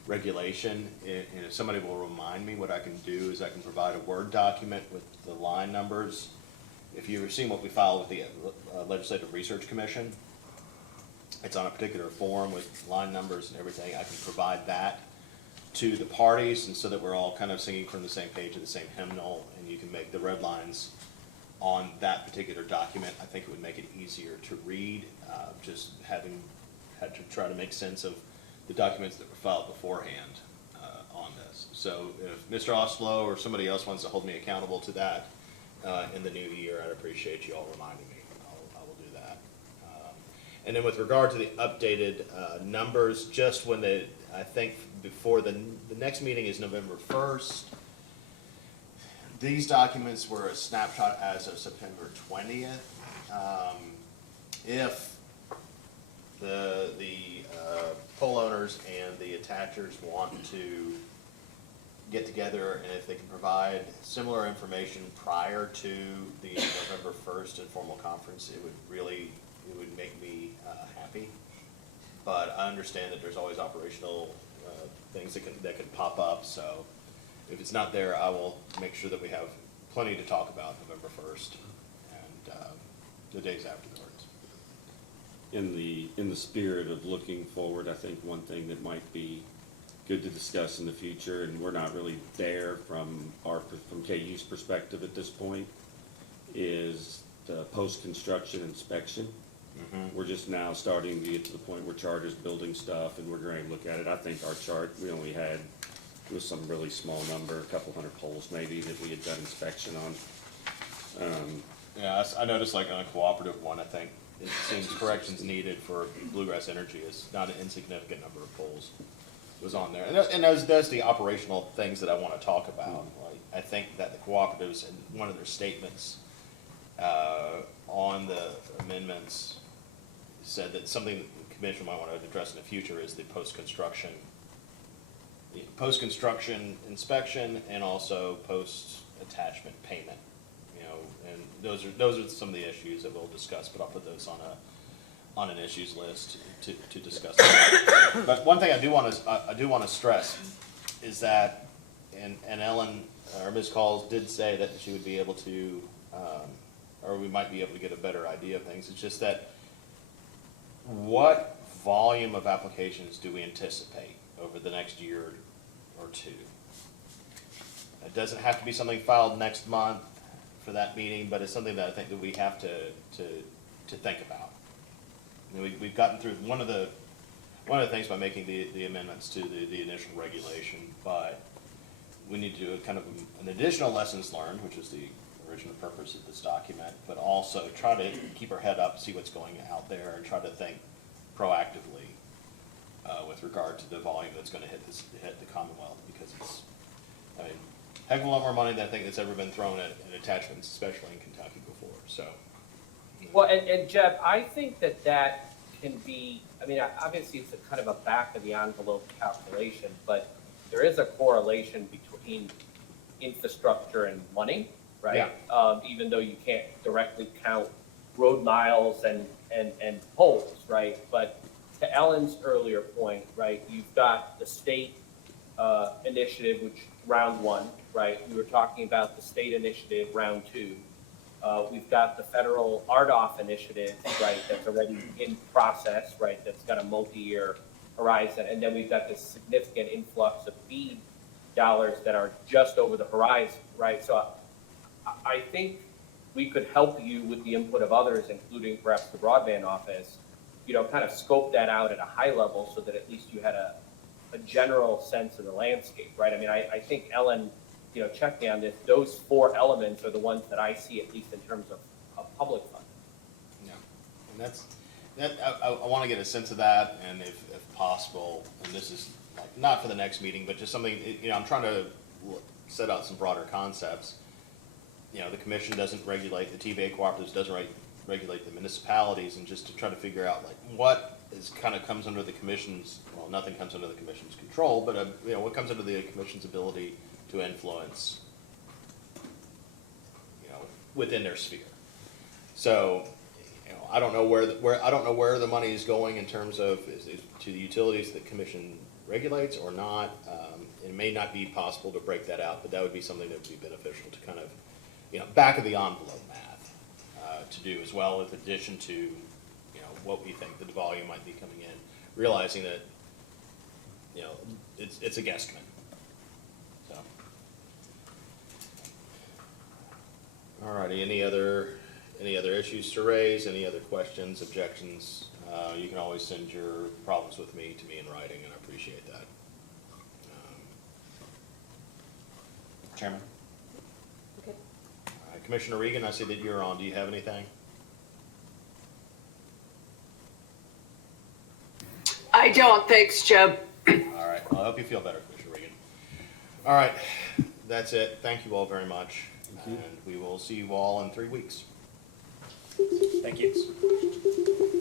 regulation. And if somebody will remind me, what I can do is I can provide a Word document with the line numbers. If you've seen what we filed with the Legislative Research Commission, it's on a particular form with line numbers and everything. I can provide that to the parties, and so that we're all kind of singing from the same page of the same hymnal, and you can make the red lines on that particular document. I think it would make it easier to read, just having had to try to make sense of the documents that were filed beforehand on this. So if Mr. Oslo or somebody else wants to hold me accountable to that in the new year, I'd appreciate you all reminding me. I will do that. And then with regard to the updated numbers, just when I think before the next meeting is November 1st, these documents were a snapshot as of September 20th. If the poll owners and the attachers want to get together, and if they can provide similar information prior to the November 1st informal conference, it would make me happy. But I understand that there's always operational things that can pop up, so if it's not there, I will make sure that we have plenty to talk about November 1st and the days afterwards. In the spirit of looking forward, I think one thing that might be good to discuss in the future, and we're not really there from KU's perspective at this point, is the post-construction inspection. Mm-hmm. We're just now starting to get to the point where Charter's building stuff, and we're going to look at it. I think our chart, we only had, it was some really small number, a couple hundred poles maybe, that we had done inspection on. Yeah, I noticed like on a cooperative one, I think it seems corrections needed for Bluegrass Energy is not an insignificant number of poles was on there. And those the operational things that I want to talk about. Like, I think that the cooperatives, in one of their statements on the amendments, said that something that the commission might want to address in the future is the post-construction inspection and also post-attachment payment. You know, and those are some of the issues that we'll discuss, but I'll put those on an issues list to discuss. But one thing I do want to stress is that, and Ellen or Ms. Calls did say that she would be able to, or we might be able to get a better idea of things. It's just that what volume of applications do we anticipate over the next year or two? It doesn't have to be something filed next month for that meeting, but it's something that I think that we have to think about. You know, we've gotten through one of the things by making the amendments to the initial regulation, but we need to do kind of an additional lessons learned, which is the original purpose of this document, but also try to keep our head up, see what's going out there, and try to think proactively with regard to the volume that's going to hit the Commonwealth, because it's, I mean, heck of a lot more money than I think that's ever been thrown at attachments, especially in Kentucky before. So, Well, and Jeb, I think that can be, I mean, obviously it's a kind of a back of the envelope calculation, but there is a correlation between infrastructure and money, right? Yeah. Even though you can't directly count road miles and poles, right? But to Ellen's earlier point, right, you've got the state initiative, which round one, right? We were talking about the state initiative, round two. We've got the federal RDOF initiative, right, that's already in process, right, that's got a multi-year horizon. And then we've got this significant influx of BEAD dollars that are just over the horizon, right? So I think we could help you with the input of others, including perhaps the broadband office, you know, kind of scope that out at a high level so that at least you had a general sense of the landscape, right? I mean, I think Ellen, you know, checked me on this. Those four elements are the ones that I see, at least in terms of public funding. Yeah, and I want to get a sense of that, and if possible, and this is like not for the next meeting, but just something, you know, I'm trying to set out some broader concepts. You know, the commission doesn't regulate, the TVA cooperatives doesn't regulate the municipalities, and just to try to figure out like what is kind of comes under the commission's, well, nothing comes under the commission's control, but you know, what comes under the commission's ability to influence, you know, within their sphere. So, you know, I don't know where the money is going in terms of is to the utilities that commission regulates or not. It may not be possible to break that out, but that would be something that would be beneficial to kind of, you know, back of the envelope math to do as well, in addition to, you know, what we think the volume might be coming in, realizing that, you know, it's a guesstimate. So, all righty. Any other issues to raise? Any other questions, objections? You can always send your problems with me to me in writing, and I appreciate that. Chairman. Okay. Commissioner Regan, I see that you're on. Do you have anything? I don't, thanks, Jeb. All right. Well, I hope you feel better, Commissioner Regan. All right. That's it. Thank you all very much. And we will see you all in 3 weeks. Thank you.